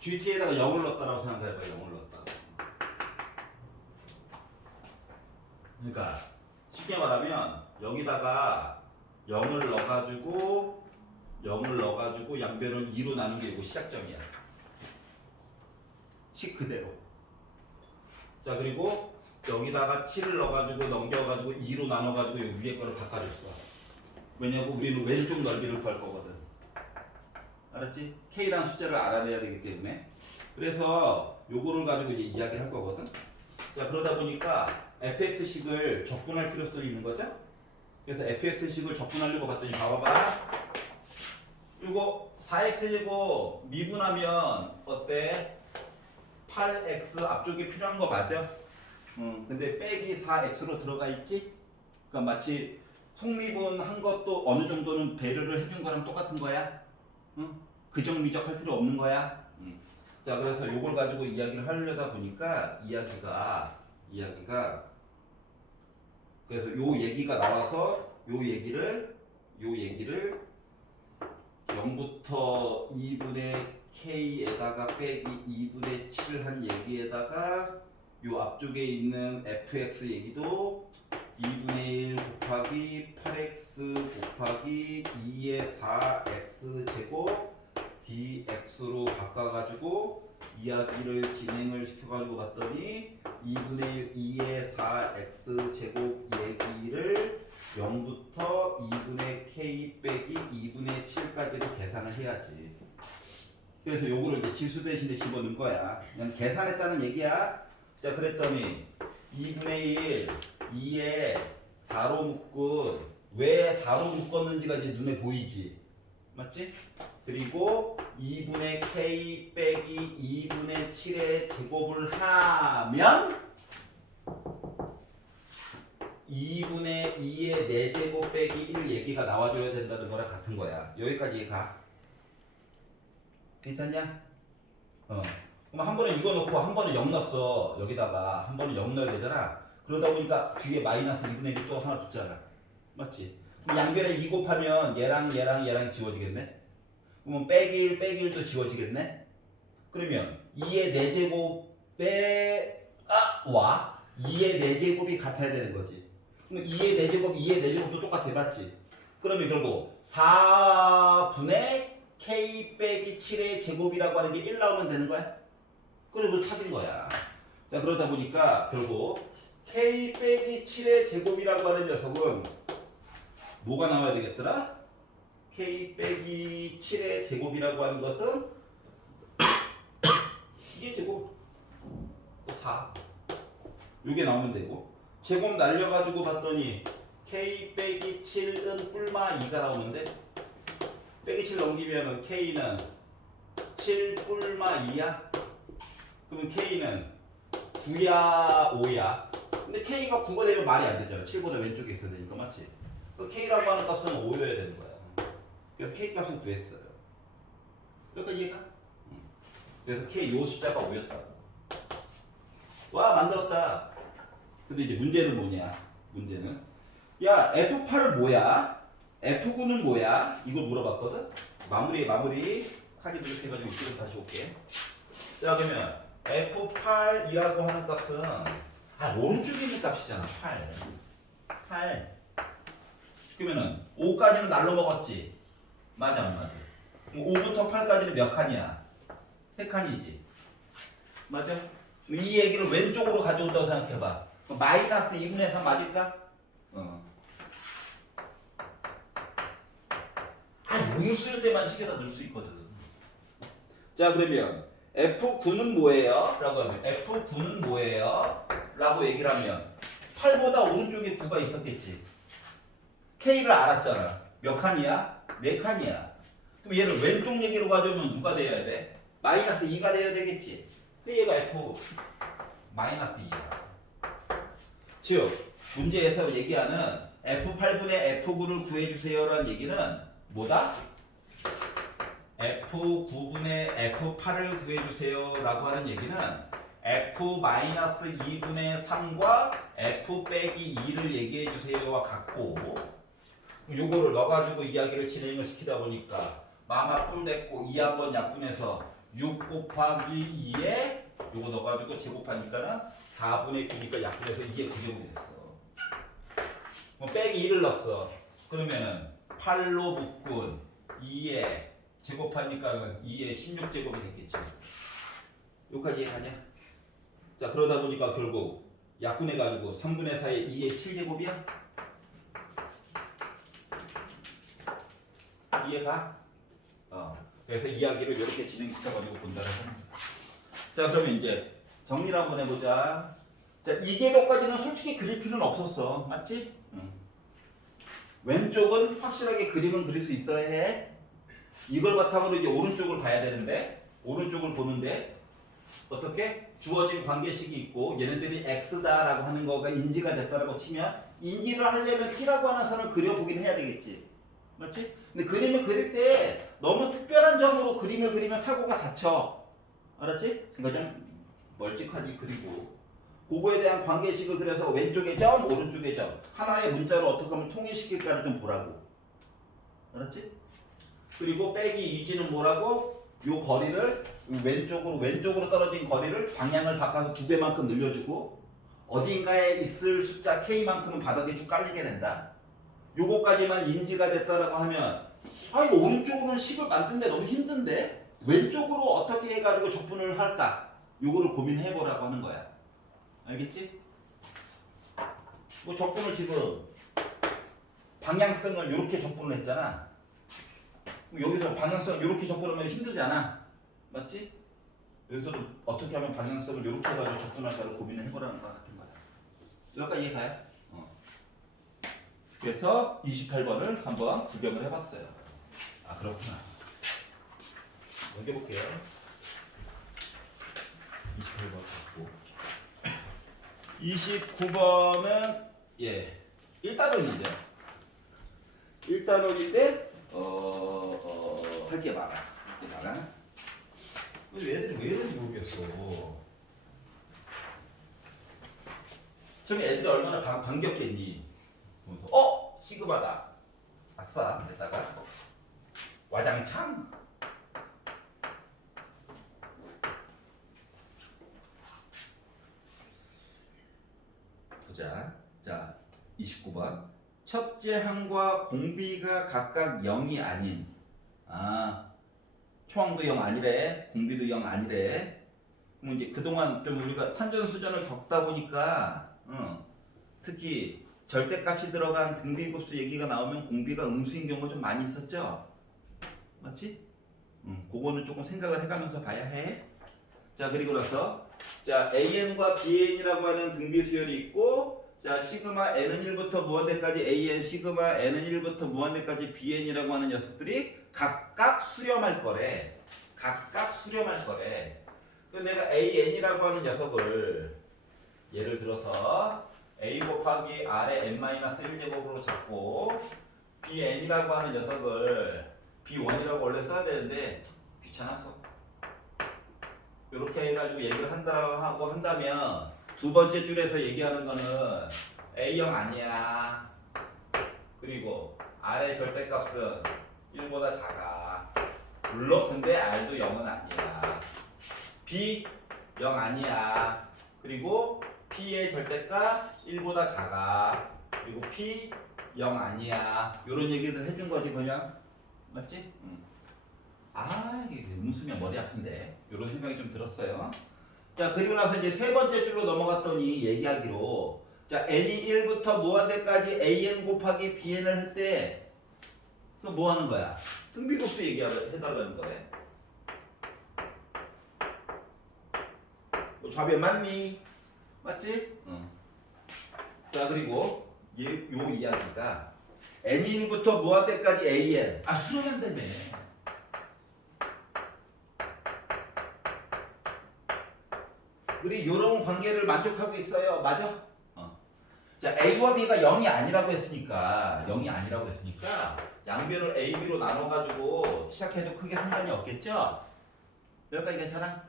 GT에다가 0을 넣었다라고 생각해봐. 0을 넣었다. 그러니까 쉽게 말하면 여기다가 0을 넣어가지고 양변을 2로 나눈 게 이거 시작점이야. 식 그대로. 자, 그리고 여기다가 7을 넣어가지고 넘겨가지고 2로 나눠가지고 이 위에 거를 바꿔줬어. 왜냐면 우리는 왼쪽 넓이를 구할 거거든. 알았지? K라는 숫자를 알아내야 되기 때문에. 그래서 요거를 가지고 이제 이야기를 할 거거든. 자, 그러다 보니까 fx식을 적분할 필요성이 있는 거죠. 그래서 fx식을 적분하려고 봤더니 봐봐봐. 이거 4x제곱 미분하면 어때? 8x 앞쪽에 필요한 거 맞아? 근데 빼기 4x로 들어가 있지? 그러니까 마치 속미분 한 것도 어느 정도는 배려를 해준 거랑 똑같은 거야. 그정미적 할 필요 없는 거야. 자, 그래서 요걸 가지고 이야기를 하려다 보니까 이야기가 그래서 요 얘기가 나와서 요 얘기를 0부터 2분의 K에다가 빼기 2분의 7 한 얘기에다가 요 앞쪽에 있는 fx 얘기도 2분의 1 곱하기 8x 곱하기 2의 4x 제곱 dx로 바꿔가지고 이야기를 진행을 시켜가지고 봤더니 2분의 1 2의 4x 제곱 얘기를 0부터 2분의 k 빼기 2분의 7까지로 계산을 해야지. 그래서 요거를 이제 지수 대신에 집어넣은 거야. 그냥 계산했다는 얘기야. 자, 그랬더니 2분의 1 2에 4로 묶은 왜 4로 묶었는지가 이제 눈에 보이지. 맞지? 그리고 2분의 k 빼기 2분의 7의 제곱을 하면 2분의 2의 4제곱 빼기 1 얘기가 나와줘야 된다는 거랑 같은 거야. 여기까지 가. 괜찮냐? 그럼 한 번에 이거 넣고 한 번에 0 넣었어. 여기다가 한 번에 0 넣어야 되잖아. 그러다 보니까 뒤에 마이너스 2분의 1이 또 하나 붙잖아. 맞지? 그럼 양변에 2 곱하면 얘랑 지워지겠네? 그러면 빼기 1, 빼기 1도 지워지겠네? 그러면 2의 4제곱에 와 2의 4제곱이 같아야 되는 거지. 그럼 2의 4제곱, 2의 4제곱도 똑같아. 맞지? 그러면 결국 4분의 k 빼기 7의 제곱이라고 하는 게 1 나오면 되는 거야. 그리고 찾은 거야. 자, 그러다 보니까 결국 k 빼기 7의 제곱이라고 하는 녀석은 뭐가 나와야 되겠더라? k 빼기 7의 제곱이라고 하는 것은 이게 제곱 4 이게 나오면 되고, 제곱 날려가지고 봤더니 k 빼기 7은 뿔마 2가 나오는데 빼기 7 넘기면은 k는 7 뿔마 2야. 그러면 k는 9야 5야. 근데 k가 9가 되면 말이 안 되잖아. 7보다 왼쪽에 있어야 되니까. 맞지? 그 k라고 하는 값은 5여야 되는 거야. 그래서 k 값은 9했어요. 그러니까 이해가? 그래서 k 요 숫자가 5였다고. 와, 만들었다. 근데 이제 문제는 뭐냐? 문제는 야, F8 뭐야? F9는 뭐야? 이걸 물어봤거든? 마무리 카드 이렇게 해가지고 지금 다시 올게. 자, 그러면 F8이라고 하는 값은 오른쪽에 있는 값이잖아. 8 그러면은 5까지는 날로 먹었지? 맞아 안 맞아? 5부터 8까지는 몇 칸이야? 3칸이지? 맞아? 이 얘기를 왼쪽으로 가져온다고 생각해봐. 마이너스 2분의 3 맞을까? 용 쓸 때만 식에다 넣을 수 있거든. 자, 그러면 F9는 뭐예요? 라고 하면 F9는 뭐예요? 라고 얘기를 하면 8보다 오른쪽에 9가 있었겠지. K를 알았잖아. 몇 칸이야? 4칸이야. 그럼 얘를 왼쪽 얘기로 가져오면 누가 돼야 돼? 마이너스 2가 돼야 되겠지. 근데 얘가 F 마이너스 2야. 즉 문제에서 얘기하는 F8분의 F9를 구해주세요라는 얘기는 뭐다? F9분의 F8을 구해주세요라고 하는 얘기는 F-2분의 3과 F 빼기 2를 얘기해주세요와 같고, 요거를 넣어가지고 이야기를 진행을 시키다 보니까 마마 뿔 됐고 2 한번 약분해서 6 곱하기 2에 요거 넣어가지고 제곱하니까는 4분의 9니까 약분해서 2의 9제곱이 됐어. 뭐 빼기 1을 넣었어. 그러면은 8로 묶은 2에 제곱하니까는 2의 16제곱이 됐겠지. 여기까지 이해가냐? 자, 그러다 보니까 결국 약분해가지고 3분의 4에 2의 7제곱이야? 이해가? 그래서 이야기를 이렇게 진행시켜가지고 본다는 겁니다. 자, 그러면 이제 정리를 한번 해보자. 자, 이 개로까지는 솔직히 그릴 필요는 없었어. 맞지? 왼쪽은 확실하게 그림은 그릴 수 있어야 해. 이걸 바탕으로 이제 오른쪽을 봐야 되는데, 오른쪽을 보는데 어떻게? 주어진 관계식이 있고 얘네들이 x다라고 하는 거가 인지가 됐다라고 치면 인지를 하려면 t라고 하는 선을 그려보긴 해야 되겠지. 맞지? 근데 그림을 그릴 때 너무 특별한 점으로 그림을 그리면 사고가 닫혀. 알았지? 그러니까 좀 멀찍하게 그리고 그거에 대한 관계식을 그려서 왼쪽의 점, 오른쪽의 점 하나의 문자로 어떻게 하면 통일시킬까를 좀 보라고. 알았지? 그리고 빼기 2g는 뭐라고? 요 거리를 왼쪽으로 떨어진 거리를 방향을 바꿔서 2배만큼 늘려주고 어딘가에 있을 숫자 k만큼은 바닥에 쭉 깔리게 된다. 요거까지만 인지가 됐다라고 하면 이거 오른쪽으로는 10을 만드는데 너무 힘든데 왼쪽으로 어떻게 해가지고 적분을 할까? 요거를 고민해보라고 하는 거야. 알겠지? 뭐 적분을 지금 방향성을 이렇게 적분을 했잖아. 여기서 방향성을 이렇게 적분하면 힘들잖아. 맞지? 여기서도 어떻게 하면 방향성을 이렇게 해가지고 접근할까를 고민을 해보라는 것 같은 거야. 여기까지 이해가요? 그래서 28번을 한번 구경을 해봤어요. 그렇구나. 넘겨볼게요. 28번 갖고 29번은 예, 1단원이죠. 1단원인데 할 게 많아. 할 게 많아. 얘들이 왜 이런지 모르겠어. 처음에 애들이 얼마나 반겼겠니? 그래서 시그마다. 아싸. 됐다가 와장창. 보자. 자, 29번. 첫째 항과 공비가 각각 0이 아닌. 초항도 0 아니래. 공비도 0 아니래. 그럼 이제 그동안 좀 우리가 산전수전을 겪다 보니까 특히 절대값이 들어간 등비급수 얘기가 나오면 공비가 음수인 경우가 좀 많이 있었죠? 맞지? 그거는 조금 생각을 해가면서 봐야 해. 자, 그리고 나서 자, AN과 BN이라고 하는 등비 수열이 있고, 자, 시그마 N은 1부터 무한대까지 AN, 시그마 N은 1부터 무한대까지 BN이라고 하는 녀석들이 각각 수렴할 거래. 각각 수렴할 거래. 그 내가 AN이라고 하는 녀석을 예를 들어서 A 곱하기 R의 n-1제곱으로 잡고 BN이라고 하는 녀석을 B1이라고 원래 써야 되는데 귀찮았어. 이렇게 해가지고 얘기를 한다면 두 번째 줄에서 얘기하는 거는 A형 아니야. 그리고 R의 절대값은 1보다 작아. 물론 근데 R도 0은 아니야. B 0 아니야. 그리고 P의 절대값 1보다 작아. 그리고 P 0 아니야. 이런 얘기를 해준 거지 그냥. 맞지? 이게 웃으면 머리 아픈데. 이런 생각이 좀 들었어요. 자, 그리고 나서 이제 세 번째 줄로 넘어갔더니 얘기하기로 자, n이 1부터 무한대까지 an 곱하기 bn을 했대. 그럼 뭐 하는 거야? 등비급수 해달라는 거래. 좌변 맞니? 맞지? 자, 그리고 요 이야기가 n이 1부터 무한대까지 an 수렴한다며. 우리 요런 관계를 만족하고 있어요. 맞아? 자, A와 B가 0이 아니라고 했으니까 양변을 A, B로 나눠가지고 시작해도 크게 상관이 없겠죠? 여기까지 괜찮아?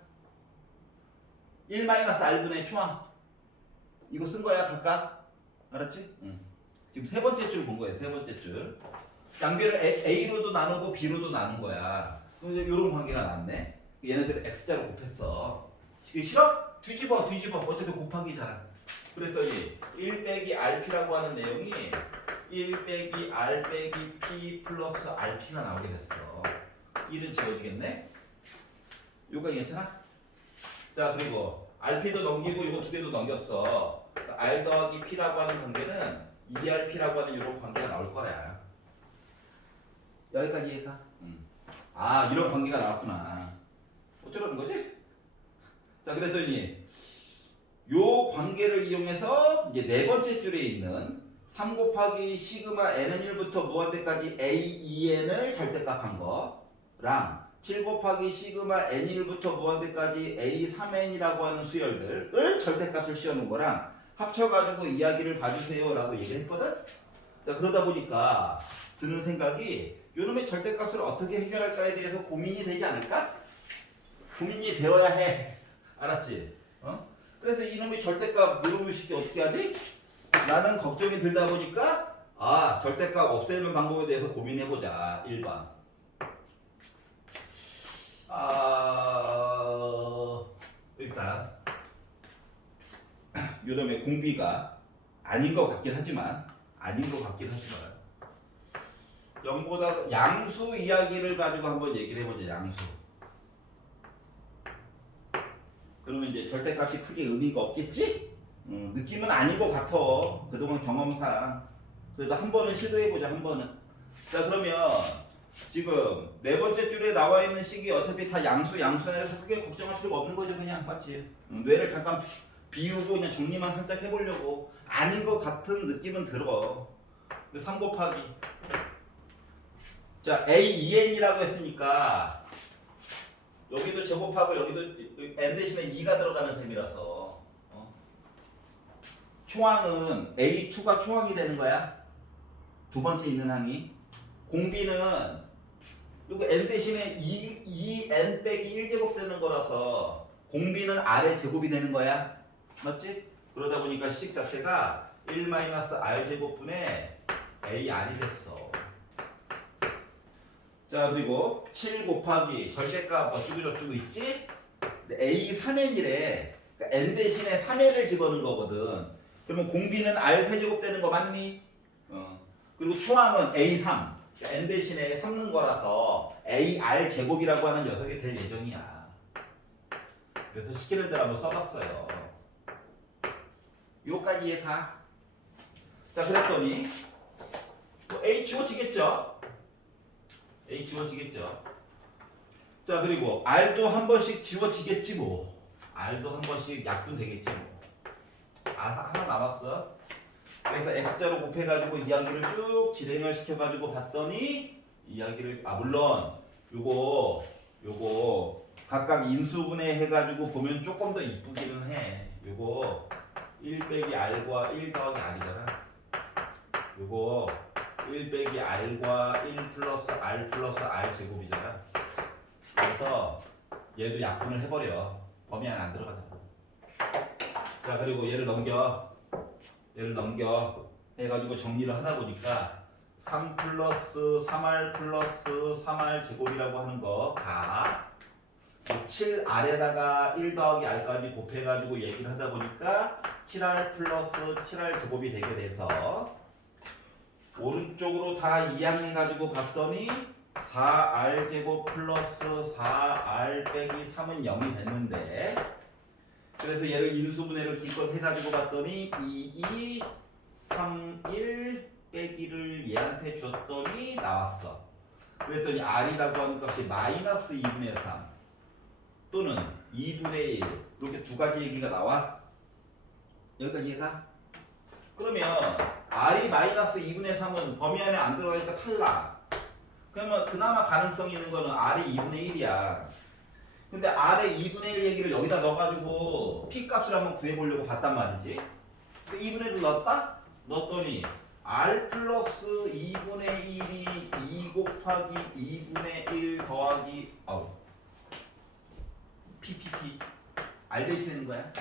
1-R분의 초항 이거 쓴 거야 각각? 알았지? 지금 세 번째 줄 본 거예요. 세 번째 줄 양변을 A로도 나누고 B로도 나눈 거야. 그럼 이제 요런 관계가 났네. 얘네들을 X자로 곱했어. 싫어? 뒤집어 어차피 곱하기잖아. 그랬더니 1 빼기 RP라고 하는 내용이 1 빼기 R 빼기 P 플러스 RP가 나오게 됐어. 1은 지워지겠네? 요거 괜찮아? 자, 그리고 RP도 넘기고 이거 두 개도 넘겼어. R 더하기 P라고 하는 관계는 ERP라고 하는 이런 관계가 나올 거야. 여기까지 이해가? 이런 관계가 나왔구나. 어쩌라는 거지? 자, 그랬더니 요 관계를 이용해서 이제 네 번째 줄에 있는 3 곱하기 시그마 n은 1부터 무한대까지 AEN을 절대값한 거랑 7 곱하기 시그마 n 1부터 무한대까지 A3N이라고 하는 수열들을 절대값을 씌워놓은 거랑 합쳐가지고 이야기를 봐주세요 라고 얘기했거든? 자, 그러다 보니까 드는 생각이 요놈의 절대값을 어떻게 해결할까에 대해서 고민이 되지 않을까? 고민이 되어야 해. 알았지? 그래서 이놈의 절대값 물어보시기 어떻게 하지? 나는 걱정이 들다 보니까 절대값 없애는 방법에 대해서 고민해보자. 1번. 일단 이놈의 공비가 아닌 것 같긴 하지만 0보다 양수 이야기를 가지고 한번 얘기를 해보자. 양수. 그러면 이제 절대값이 크게 의미가 없겠지? 느낌은 아닌 것 같아. 그동안 경험상. 그래도 한 번은 시도해보자. 한 번은. 자, 그러면 지금 네 번째 줄에 나와 있는 식이 어차피 다 양수해서 크게 걱정할 필요가 없는 거죠. 그냥 맞지? 뇌를 잠깐 비우고 그냥 정리만 살짝 해보려고. 아닌 것 같은 느낌은 들어. 3 곱하기. 자, AEN이라고 했으니까 여기도 제곱하고 여기도 n 대신에 2가 들어가는 셈이라서 초항은 A2가 초항이 되는 거야. 두 번째 있는 항이. 공비는 이거 n 대신에 2n 빼기 1제곱 되는 거라서 공비는 R의 제곱이 되는 거야. 맞지? 그러다 보니까 식 자체가 1-R제곱분의 AR이 됐어. 자, 그리고 7 곱하기 절대값 어쩌고 저쩌고 있지? A 3n이래. 그러니까 n 대신에 3n을 집어넣은 거거든. 그러면 공비는 R 세제곱 되는 거 맞니? 그리고 초항은 A3. n 대신에 3 넣은 거라서 AR 제곱이라고 하는 녀석이 될 예정이야. 그래서 시키는 대로 한번 써봤어요. 요까지 이해가? 자, 그랬더니 뭐 A 지워지겠죠? A 지워지겠죠? 자, 그리고 R도 한 번씩 지워지겠지 뭐. R도 한 번씩 약분되겠지 뭐. R 하나 남았어. 그래서 X자로 곱해가지고 이야기를 쭉 진행을 시켜가지고 봤더니 이야기를 물론 요거 각각 인수분해 해가지고 보면 조금 더 이쁘기는 해. 요거 1 빼기 R과 1 더하기 R이잖아. 요거 1 빼기 R과 1 플러스 R 플러스 R 제곱이잖아. 그래서 얘도 약분을 해버려. 범위 안에 안 들어가잖아. 자, 그리고 얘를 넘겨 해가지고 정리를 하다 보니까 3 플러스 3R 플러스 3R 제곱이라고 하는 거가 7R에다가 1 더하기 R까지 곱해가지고 얘기를 하다 보니까 7R 플러스 7R 제곱이 되게 돼서 오른쪽으로 다 이항해가지고 봤더니 4R 제곱 플러스 4R 빼기 3은 0이 됐는데 그래서 얘를 인수분해를 기껏 해가지고 봤더니 2, 3, 1 빼기를 얘한테 줬더니 나왔어. 그랬더니 R이라고 하는 값이 마이너스 2분의 3 또는 2분의 1 이렇게 두 가지 얘기가 나와. 여기까지 이해가? 그러면 R이 마이너스 2분의 3은 범위 안에 안 들어가니까 탈락. 그러면 그나마 가능성 있는 거는 R이 2분의 1이야. 근데 R의 2분의 1 얘기를 여기다 넣어가지고 P 값을 한번 구해보려고 봤단 말이지. 2분의 1을 넣었다? 넣었더니 R 플러스 2분의 1이 2 곱하기 2분의 1 더하기 PPP R 대신되는 거야.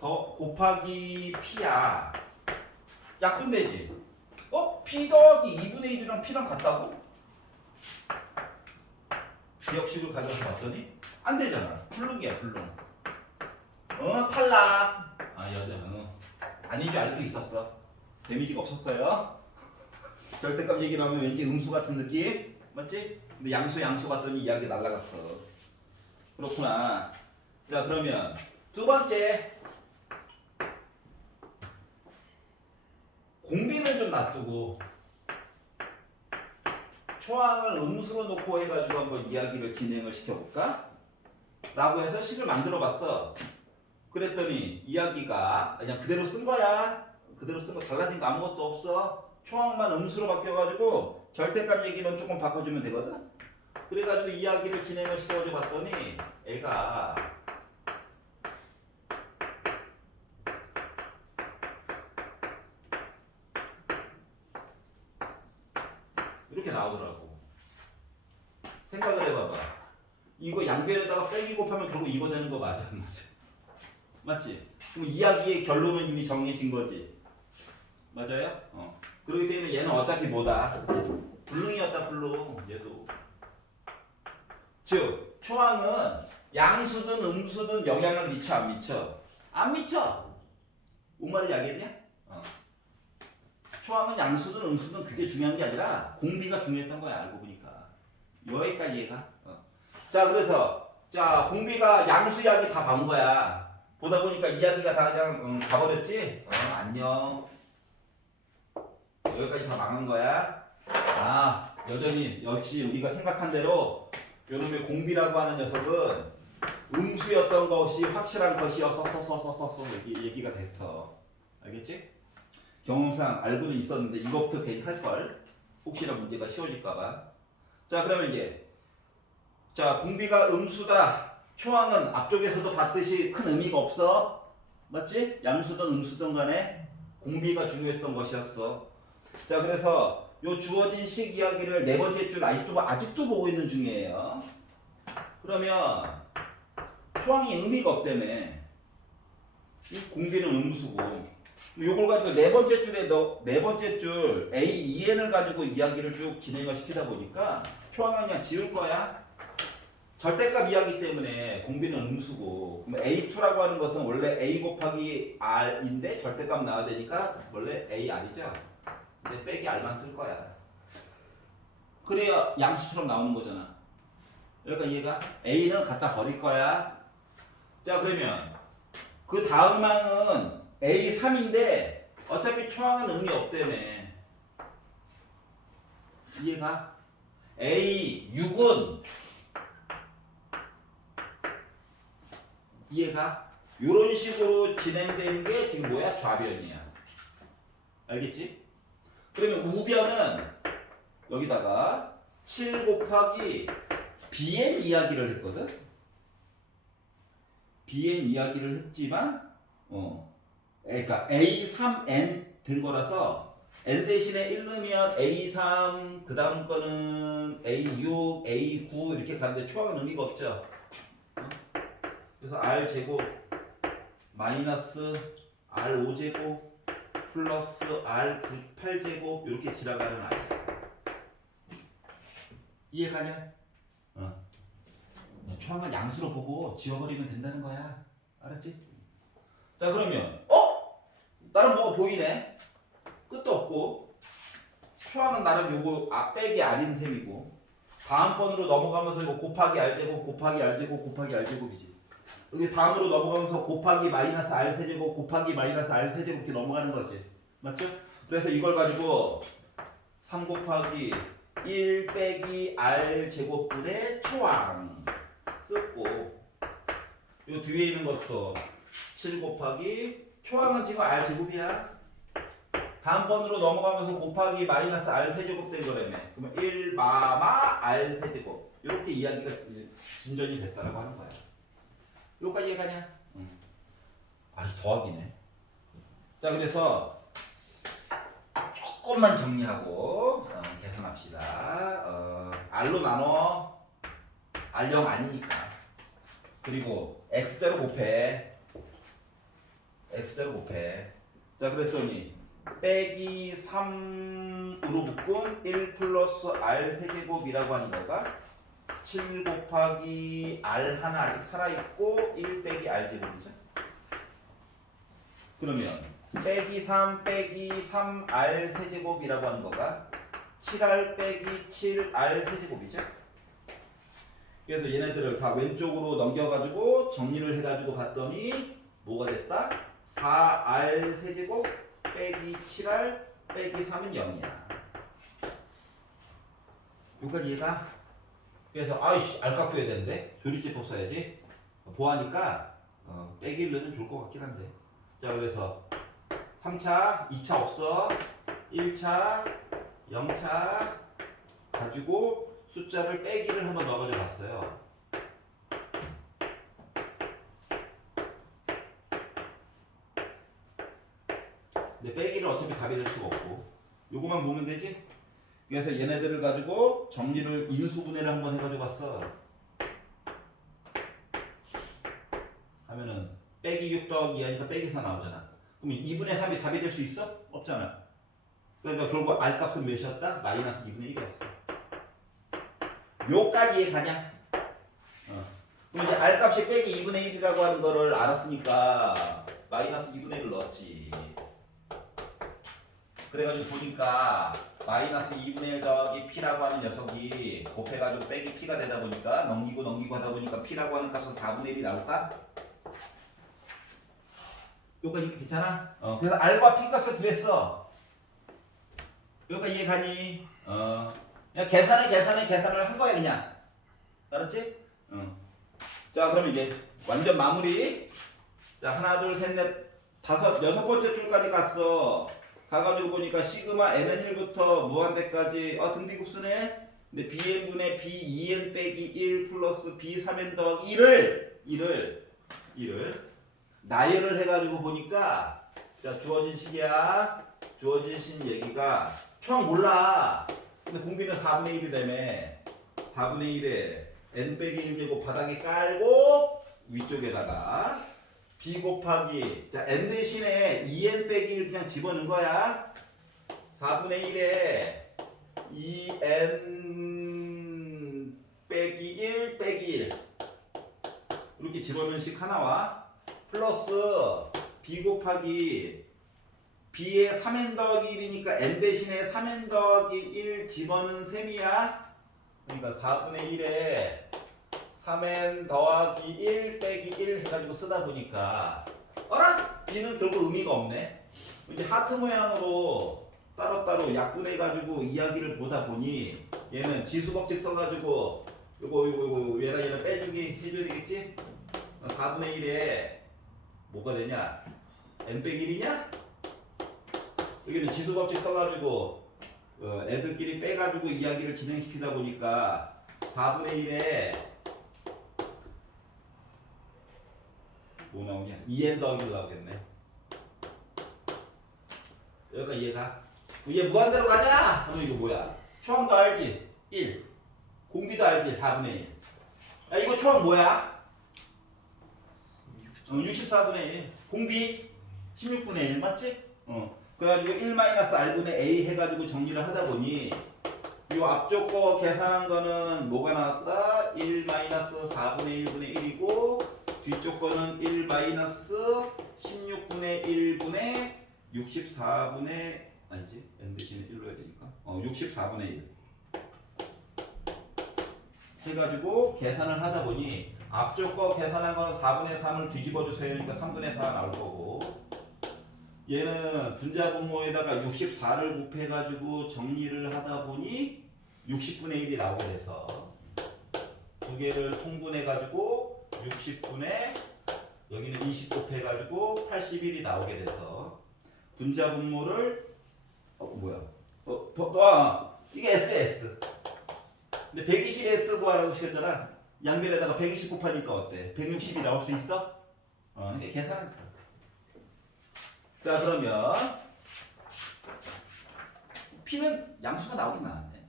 더 곱하기 P야. 약분되지. P 더하기 2분의 1이랑 P랑 같다고? 기억식을 가져와서 봤더니 안 되잖아. 블록이야, 블록. 탈락. 여자. 아니지, 알고 있었어. 데미지가 없었어요. 절대값 얘기를 하면 왠지 음수 같은 느낌? 맞지? 근데 양수 봤더니 이야기 날라갔어. 그렇구나. 자, 그러면 두 번째. 공비는 좀 놔두고 초항을 음수로 놓고 해가지고 한번 이야기를 진행을 시켜볼까? 라고 해서 식을 만들어 봤어. 그랬더니 이야기가 그냥 그대로 쓴 거야. 그대로 쓴 거 달라진 거 아무것도 없어. 초항만 음수로 바뀌어가지고 절대값 얘기만 조금 바꿔주면 되거든. 그래가지고 이야기를 진행을 시켜가지고 봤더니 애가 이렇게 나오더라고. 생각을 해봐봐. 이거 양변에다가 빼기 곱하면 결국 이거 되는 거 맞아, 안 맞아? 맞지? 그럼 이야기의 결론은 이미 정해진 거지. 맞아요? 그렇기 때문에 얘는 어차피 뭐다? 불능이었다, 불능. 얘도. 즉, 초항은 양수든 음수든 영향을 미쳐, 안 미쳐? 안 미쳐. 뭔 말인지 알겠냐? 초항은 양수든 음수든 그게 중요한 게 아니라 공비가 중요했던 거야, 알고 보니까. 여기까지 이해가? 자, 그래서 공비가 양수 이야기 다 간 거야. 보다 보니까 이야기가 다 그냥 가버렸지? 안녕. 여기까지 다 망한 거야. 여전히 역시 우리가 생각한 대로 요놈의 공비라고 하는 녀석은 음수였던 것이 확실한 것이어서 얘기가 됐어. 알겠지? 경험상 알고는 있었는데 이것부터 괜히 할걸. 혹시나 문제가 쉬워질까봐. 자, 그러면 이제 공비가 음수다. 초항은 앞쪽에서도 봤듯이 큰 의미가 없어. 맞지? 양수든 음수든 간에 공비가 중요했던 것이었어. 자, 그래서 요 주어진 식 이야기를 네 번째 줄 아직도 보고 있는 중이에요. 그러면 초항이 의미가 없다며. 이 공비는 음수고. 요걸 가지고 네 번째 줄 A, EN을 가지고 이야기를 쭉 진행을 시키다 보니까 초항은 그냥 지울 거야. 절대값 이야기 때문에 공비는 음수고. 그럼 A2라고 하는 것은 원래 A 곱하기 R인데 절대값 나와야 되니까 원래 AR이죠. 근데 빼기 R만 쓸 거야. 그래야 양수처럼 나오는 거잖아. 그러니까 얘가 A는 갖다 버릴 거야. 자, 그러면 그 다음 항은 A3인데 어차피 초항은 의미 없다며. 이해가? A6은 이해가? 이런 식으로 진행되는 게 지금 뭐야? 좌변이야. 알겠지? 그러면 우변은 여기다가 7 곱하기 BN 이야기를 했거든? BN 이야기를 했지만 그러니까 A3N 된 거라서 N 대신에 1 넣으면 A3 그 다음 거는 A6, A9 이렇게 가는데 초항은 의미가 없죠. 그래서 R제곱 마이너스 R5제곱 플러스 R8제곱 이렇게 지나가는 아이야. 이해가냐? 초항은 양수로 보고 지워버리면 된다는 거야. 알았지? 자, 그러면 나름 뭐가 보이네. 끝도 없고 초항은 나름 요거 빼기 R인 셈이고 다음번으로 넘어가면서 이거 곱하기 R제곱 곱하기 R제곱 곱하기 R제곱이지. 여기 다음으로 넘어가면서 곱하기 마이너스 R 세제곱 곱하기 마이너스 R 세제곱 이렇게 넘어가는 거지. 맞죠? 그래서 이걸 가지고 3 곱하기 1 빼기 R 제곱분의 초항 쓰고 요 뒤에 있는 것도 7 곱하기 초항은 지금 R 제곱이야. 다음번으로 넘어가면서 곱하기 마이너스 R 세제곱 된 거라며. 그러면 1 마마 R 세제곱 이렇게 이야기가 진전이 됐다라고 하는 거야. 여기까지 이해가냐? 더하기네. 자, 그래서 조금만 정리하고 계산합시다. R로 나눠. R0 아니니까. 그리고 X자로 곱해. X자로 곱해. 자, 그랬더니 빼기 3으로 묶은 1 플러스 R 세제곱이라고 하는 거가 7 곱하기 R 하나 아직 살아있고 1 빼기 R 제곱이죠. 그러면 빼기 3 빼기 3R 세제곱이라고 하는 거가 7R 빼기 7R 세제곱이죠. 그래서 얘네들을 다 왼쪽으로 넘겨가지고 정리를 해가지고 봤더니 뭐가 됐다? 4R 세제곱 빼기 7R 빼기 3은 0이야. 여기까지 이해가? 그래서 R 값도 해야 되는데 조리제법 써야지. 보아니까 빼기를 넣으면 좋을 것 같긴 한데. 자, 그래서 3차, 2차 없어. 1차, 0차 가지고 숫자를 빼기를 한번 넣어가지고 봤어요. 근데 빼기는 어차피 답이 될 수가 없고 요거만 보면 되지? 그래서 얘네들을 가지고 정리를 인수분해를 한번 해가지고 봤어. 하면은 빼기 6 더하기 2하니까 빼기 4 나오잖아. 그러면 2분의 3이 답이 될 수 있어? 없잖아. 그러니까 결국 R 값은 몇이었다? 마이너스 2분의 1이었어. 요까지 이해가냐? 그럼 이제 R 값이 빼기 2분의 1이라고 하는 거를 알았으니까 마이너스 2분의 1을 넣었지. 그래가지고 보니까 마이너스 2분의 1 더하기 P라고 하는 녀석이 곱해가지고 빼기 P가 되다 보니까 넘기고 하다 보니까 P라고 하는 값은 4분의 1이 나올까? 여기까지 괜찮아? 그래서 R과 P 값을 구했어. 여기까지 이해가니? 그냥 계산을 한 거야 그냥. 알았지? 자, 그럼 이제 완전 마무리. 자, 하나 둘 셋 넷 다섯 여섯 번째 줄까지 갔어. 가가지고 보니까 시그마 n은 1부터 무한대까지 등비급수네. 근데 bn분의 b2n 빼기 1 플러스 b3n 더하기 1을 나열을 해가지고 보니까 자 주어진 식이야. 주어진 식 얘기가 총 몰라. 근데 공비는 4분의 1이라며. 4분의 1에 n 빼기 1제곱 바닥에 깔고 위쪽에다가 b 곱하기 자 n 대신에 2n 빼기 1 그냥 집어넣은 거야. 4분의 1에 2n 빼기 1 빼기 1 이렇게 집어넣은 식 하나와 플러스 b 곱하기 b의 3n 더하기 1이니까 n 대신에 3n 더하기 1 집어넣은 셈이야. 그러니까 4분의 1에 3n 더하기 1 빼기 1 해가지고 쓰다 보니까 어라? b는 결국 의미가 없네. 이제 하트 모양으로 따로따로 약분해가지고 이야기를 보다 보니 얘는 지수법칙 써가지고 요거 얘랑 빼주기 해줘야 되겠지? 4분의 1에 뭐가 되냐? n 빼기 1이냐? 여기는 지수법칙 써가지고 애들끼리 빼가지고 이야기를 진행시키다 보니까 4분의 1에 뭐 나오냐? 2n 더하기 나오겠네. 여기가 이해가? 얘 무한대로 가자! 그럼 이거 뭐야? 초항도 알지? 1. 공비도 알지? 4분의 1. 야, 이거 초항 뭐야? 64분의 1. 공비 16분의 1 맞지? 그래가지고 1-r분의 a 해가지고 정리를 하다 보니 이 앞쪽 거 계산한 거는 뭐가 나왔다? 1-4분의 1분의 1이고 뒤쪽 거는 1-16분의 1분의 64분의 아니지? n 대신에 1로 해야 되니까 64분의 1 해가지고 계산을 하다 보니 앞쪽 거 계산한 거는 4분의 3을 뒤집어 주세요. 그러니까 3분의 4가 나올 거고 얘는 분자분모에다가 64를 곱해가지고 정리를 하다 보니 60분의 1이 나오게 돼서 두 개를 통분해가지고 60분의 여기는 20 곱해가지고 81이 나오게 돼서 분자분모를 이게 SS 근데 120S 구하라고 시켰잖아. 양변에다가 120 곱하니까 어때? 160이 나올 수 있어? 이게 계산은 자 그러면 P는 양수가 나오긴 나왔네.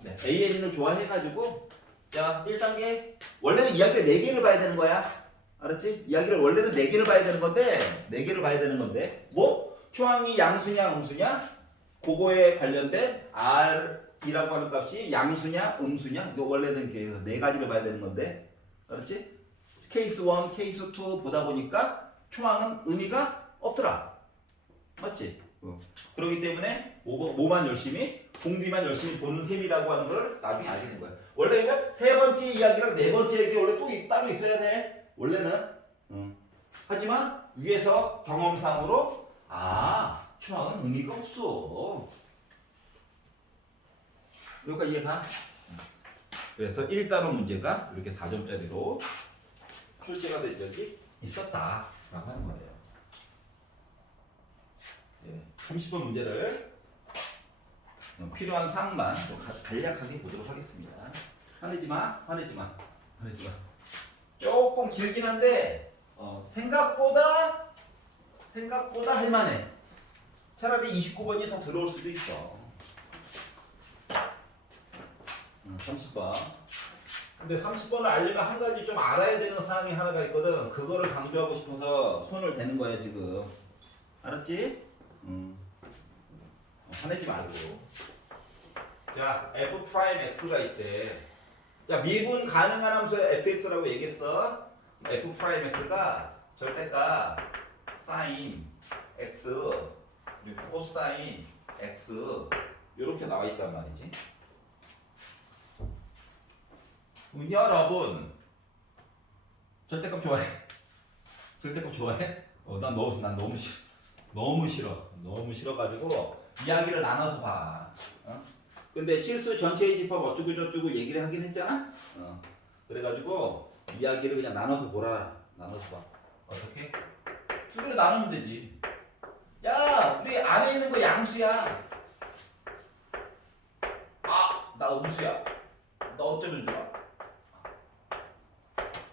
네, AN을 좋아해가지고 자 1단계 원래는 이야기를 4개를 봐야 되는 거야. 알았지? 이야기를 원래는 4개를 봐야 되는 건데 4개를 봐야 되는 건데 뭐? 초항이 양수냐 음수냐? 그거에 관련된 R이라고 하는 값이 양수냐 음수냐? 이거 원래는 이렇게 4가지를 봐야 되는 건데 알았지? 케이스 1, 케이스 2 보다 보니까 초항은 의미가 없더라. 맞지? 그렇기 때문에 뭐만 열심히 공비만 열심히 보는 셈이라고 하는 걸 나중에 알게 된 거야. 원래 이거 세 번째 이야기랑 네 번째 얘기 원래 또 따로 있어야 돼. 원래는. 하지만 위에서 경험상으로 초항은 의미가 없어. 여기까지 이해가? 그래서 1단원 문제가 이렇게 4점짜리로 출제가 된 적이 있었다 라고 하는 거예요. 30번 문제를 필요한 사항만 좀 간략하게 보도록 하겠습니다. 화내지 마. 조금 길긴 한데 생각보다 할만해. 차라리 29번이 더 들어올 수도 있어. 30번. 근데 30번을 알려면 한 가지 좀 알아야 되는 사항이 하나가 있거든. 그거를 강조하고 싶어서 손을 대는 거야 지금. 알았지? 화내지 말고. 자, f'x가 있대. 자, 미분 가능한 함수의 fx라고 얘기했어. f'x가 절대값 sin x 그리고 코사인 x 이렇게 나와 있단 말이지. 여러분 절대값 좋아해? 절대값 좋아해? 난 너무 싫어가지고 이야기를 나눠서 봐. 근데 실수 전체의 집합 어쩌고 저쩌고 얘기를 하긴 했잖아. 그래가지고 이야기를 그냥 나눠서 보라. 나눠서 봐. 어떻게? 두 개로 나누면 되지. 야, 우리 안에 있는 거 양수야. 나 음수야. 너 어쩌면 좋아?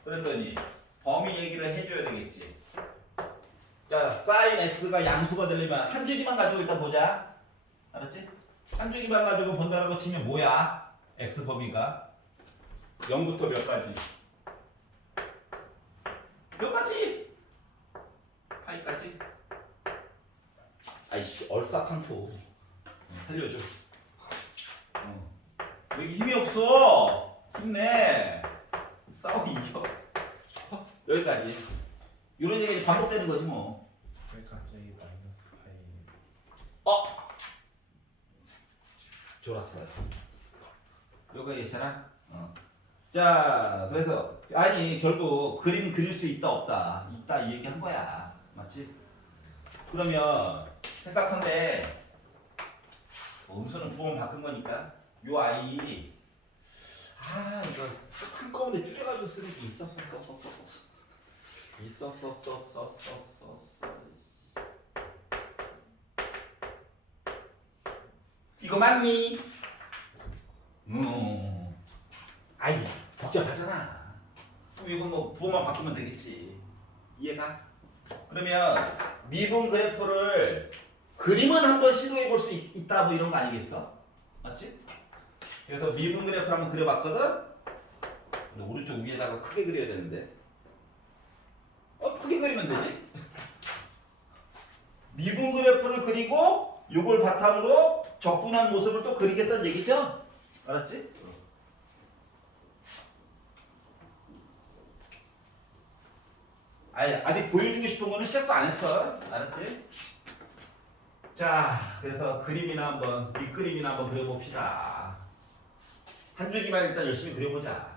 그랬더니 범위 얘기를 해줘야 되겠지. 자, sin x가 양수가 되려면 한 주기만 가지고 일단 보자. 알았지? 한 주기만 가지고 본다라고 치면 뭐야? x 범위가 0부터 몇 가지? 몇 가지? 파이까지? 아이씨, 얼싸칸토. 살려줘. 왜 이렇게 힘이 없어? 힘내. 싸우기 이겨. 여기까지. 이런 얘기 반복되는 거지 뭐. 왜 갑자기 마이너스 파이? 좋았어요. 요거 괜찮아? 자, 그래서 아니 결국 그림 그릴 수 있다 없다 있다 이 얘기 한 거야. 맞지? 그러면 생각한데 음수는 부호만 바꾼 거니까 요 아이 이거 한꺼번에 줄여가지고 쓰는 게 있었어. 이거 맞니? 아이 복잡하잖아. 그럼 이거 뭐 부호만 바꾸면 되겠지. 이해가? 그러면 미분 그래프를 그림은 한번 시도해 볼 수 있다 뭐 이런 거 아니겠어? 맞지? 그래서 미분 그래프를 한번 그려봤거든? 근데 오른쪽 위에다가 크게 그려야 되는데 크게 그리면 되지? 미분 그래프를 그리고 요걸 바탕으로 적분한 모습을 또 그리겠다는 얘기죠? 알았지? 아직 보여주고 싶은 거는 시작도 안 했어. 알았지? 자, 그래서 그림이나 한번, 밑그림이나 한번 그려봅시다. 한 주기만 일단 열심히 그려보자.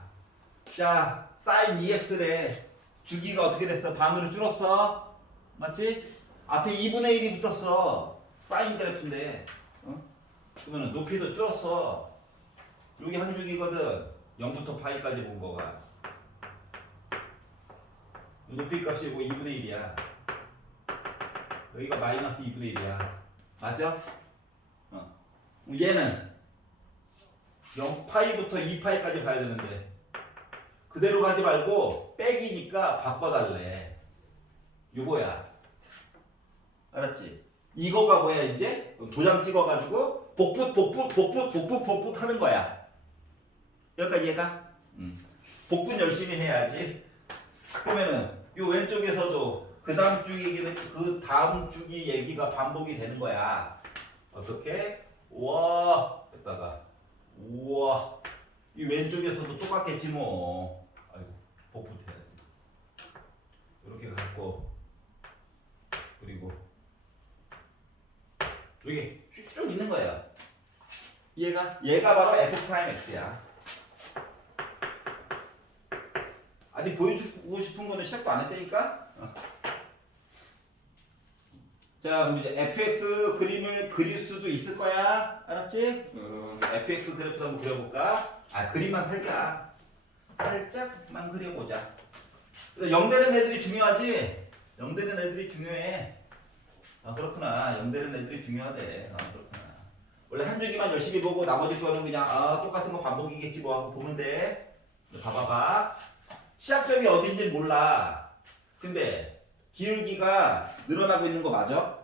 자, sin 2x래. 주기가 어떻게 됐어? 반으로 줄었어. 맞지? 앞에 2분의 1이 붙었어. 사인 그래프인데. 그러면 높이도 줄었어. 여기 한 주기거든. 0부터 파이까지 본 거가. 높이 값이 이거 2분의 1이야. 여기가 마이너스 2분의 1이야. 맞아? 얘는 0파이부터 2파이까지 봐야 되는데 그대로 가지 말고 빼기니까 바꿔달래. 요거야. 알았지? 이거가 뭐야 이제? 도장 찍어가지고 복붙 하는 거야. 여기까지 얘가? 복붙 열심히 해야지. 그러면은 요 왼쪽에서도 그 다음 주기 얘기가 반복이 되는 거야. 어떻게? 우와 했다가 우와 이 왼쪽에서도 똑같겠지 뭐. 아이고 복붙해야지. 이렇게 갖고 그리고 여기 쭉 있는 거예요. 얘가 바로 f 프라임 x야. 아직 보여주고 싶은 거는 시작도 안 했다니까? 자, 그럼 이제 fx 그림을 그릴 수도 있을 거야. 알았지? fx 그래프 한번 그려볼까? 그림만 살짝만 그려보자. 0 되는 애들이 중요하지? 0 되는 애들이 중요해. 그렇구나. 0 되는 애들이 중요하대. 그렇구나. 원래 한 주기만 열심히 보고 나머지 거는 그냥 똑같은 거 반복이겠지 뭐 하고 보면 돼. 봐봐봐. 시작점이 어딘지 몰라. 근데 기울기가 늘어나고 있는 거 맞아?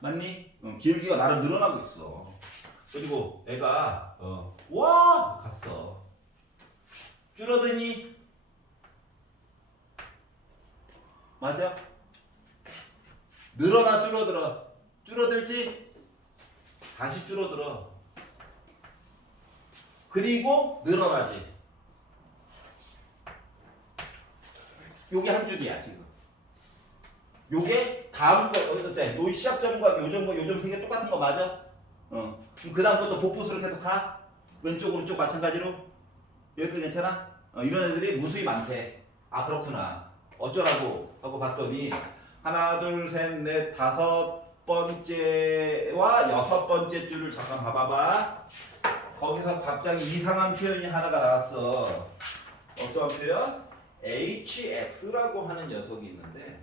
맞니? 기울기가 나름 늘어나고 있어. 그리고 애가 와 갔어. 줄어드니? 맞아? 늘어나 줄어들어? 줄어들지? 다시 줄어들어. 그리고 늘어나지. 요게 한 줄이야 지금. 요게 다음 거 어때? 요 시작점과 요점 세 개 똑같은 거 맞아? 그럼 그 다음 것도 복붙으로 계속 가? 왼쪽 오른쪽 마찬가지로? 여기도 괜찮아? 이런 애들이 무수히 많대. 그렇구나. 어쩌라고 하고 봤더니 하나 둘 셋 넷 다섯 번째와 여섯 번째 줄을 잠깐 봐봐봐. 거기서 갑자기 이상한 표현이 하나가 나왔어. 어떠한 표현? hx라고 하는 녀석이 있는데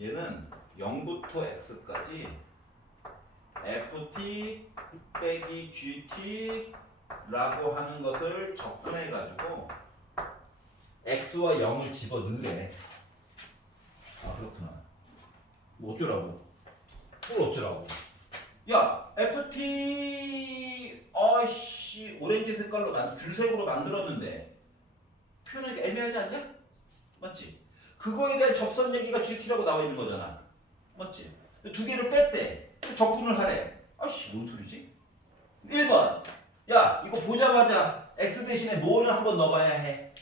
얘는 0부터 x까지 ft 빼기 gt 라고 하는 것을 적분해 가지고 x x와 0을 집어넣으래. 아 그렇구나. 뭐 어쩌라고? 뭘 어쩌라고? 야 ft 아이씨 오렌지 색깔로 귤색으로 만들었는데 표현하기 애매하지 않냐? 맞지? 그거에 대한 접선 얘기가 GT라고 나와 있는 거잖아. 맞지? 두 개를 뺐대. 적분을 하래. 아이씨 뭔 소리지? 1번. 야 이거 보자마자 x 대신에 뭐는 한번 넣어봐야 해.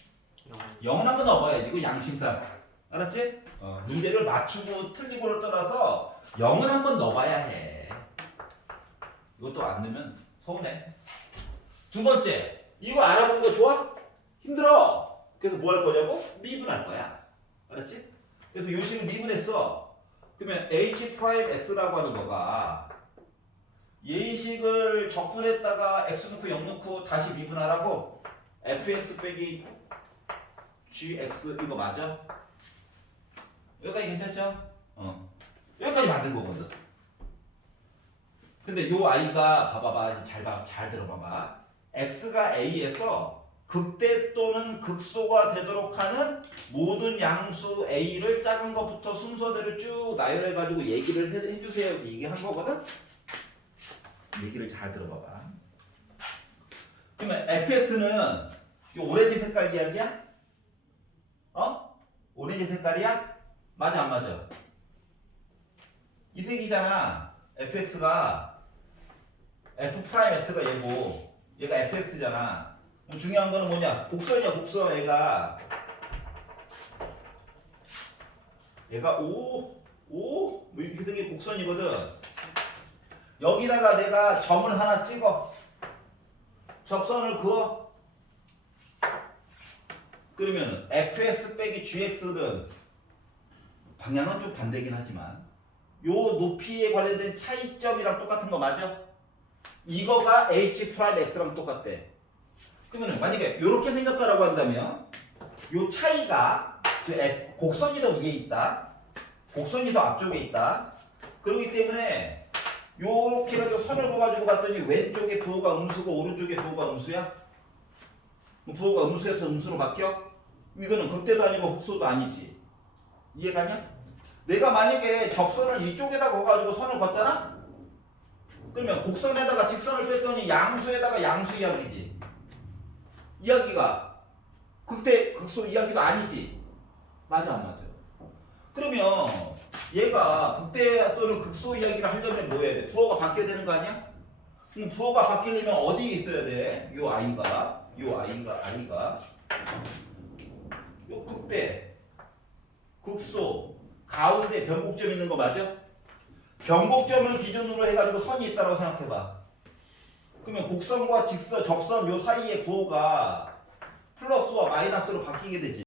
0은 한번 넣어봐야지. 이거 양심상. 알았지? 문제를 맞추고 틀리고를 떠나서 0은 한번 넣어봐야 해. 이것도 안 넣으면 서운해. 두 번째. 이거 알아보는 거 좋아? 힘들어. 그래서 뭐 할 거냐고? 미분할 거야. 알았지? 그래서 요 식을 미분했어. 그러면 h 프라임 x라고 하는 거가 이 식을 적분했다가 x 넣고 0 넣고 다시 미분하라고 fx 빼기 gx 이거 맞아? 여기까지 괜찮죠? 여기까지 만든 거거든. 근데 요 아이가 봐봐봐 잘 들어봐봐. x가 a에서 극대 또는 극소가 되도록 하는 모든 양수 a를 작은 것부터 순서대로 쭉 나열해가지고 얘기를 해주세요. 이게 한 거거든. 얘기를 잘 들어봐봐. 그러면 fx는 요 오렌지 색깔 이야기야? 오렌지 색깔이야? 맞아 안 맞아? 이 색이잖아. fx가 f'x가 얘고 얘가 fx잖아. 그럼 중요한 거는 뭐냐? 곡선이야 곡선. 얘가 5 뭐 이렇게 생긴 곡선이거든. 여기다가 내가 점을 하나 찍어. 접선을 그어. 그러면 fx 빼기 gx는 방향은 좀 반대긴 하지만 요 높이에 관련된 차이점이랑 똑같은 거 맞아? 이거가 h 프라임 x랑 똑같대. 그러면 만약에 이렇게 생겼다라고 한다면 요 차이가 곡선이 더 위에 있다. 곡선이 더 앞쪽에 있다. 그렇기 때문에 요렇게 해가지고 선을 그어가지고 봤더니 왼쪽에 부호가 음수고 오른쪽에 부호가 음수야? 부호가 음수에서 음수로 바뀌어? 이거는 극대도 아니고 극소도 아니지. 이해가냐? 내가 만약에 접선을 이쪽에다 그어가지고 선을 걷잖아? 그러면 곡선에다가 직선을 뺐더니 양수에다가 양수 이야기지. 이야기가 극대 극소 이야기가 아니지. 맞아 안 맞아? 그러면 얘가 극대 또는 극소 이야기를 하려면 뭐 해야 돼? 부호가 바뀌어야 되는 거 아니야? 그럼 부호가 바뀌려면 어디에 있어야 돼? 요 아이가 요 극대 극소 가운데 변곡점 있는 거 맞아? 변곡점을 기준으로 해가지고 선이 있다고 생각해봐. 그러면 곡선과 직선, 접선 요 사이의 부호가 플러스와 마이너스로 바뀌게 되지.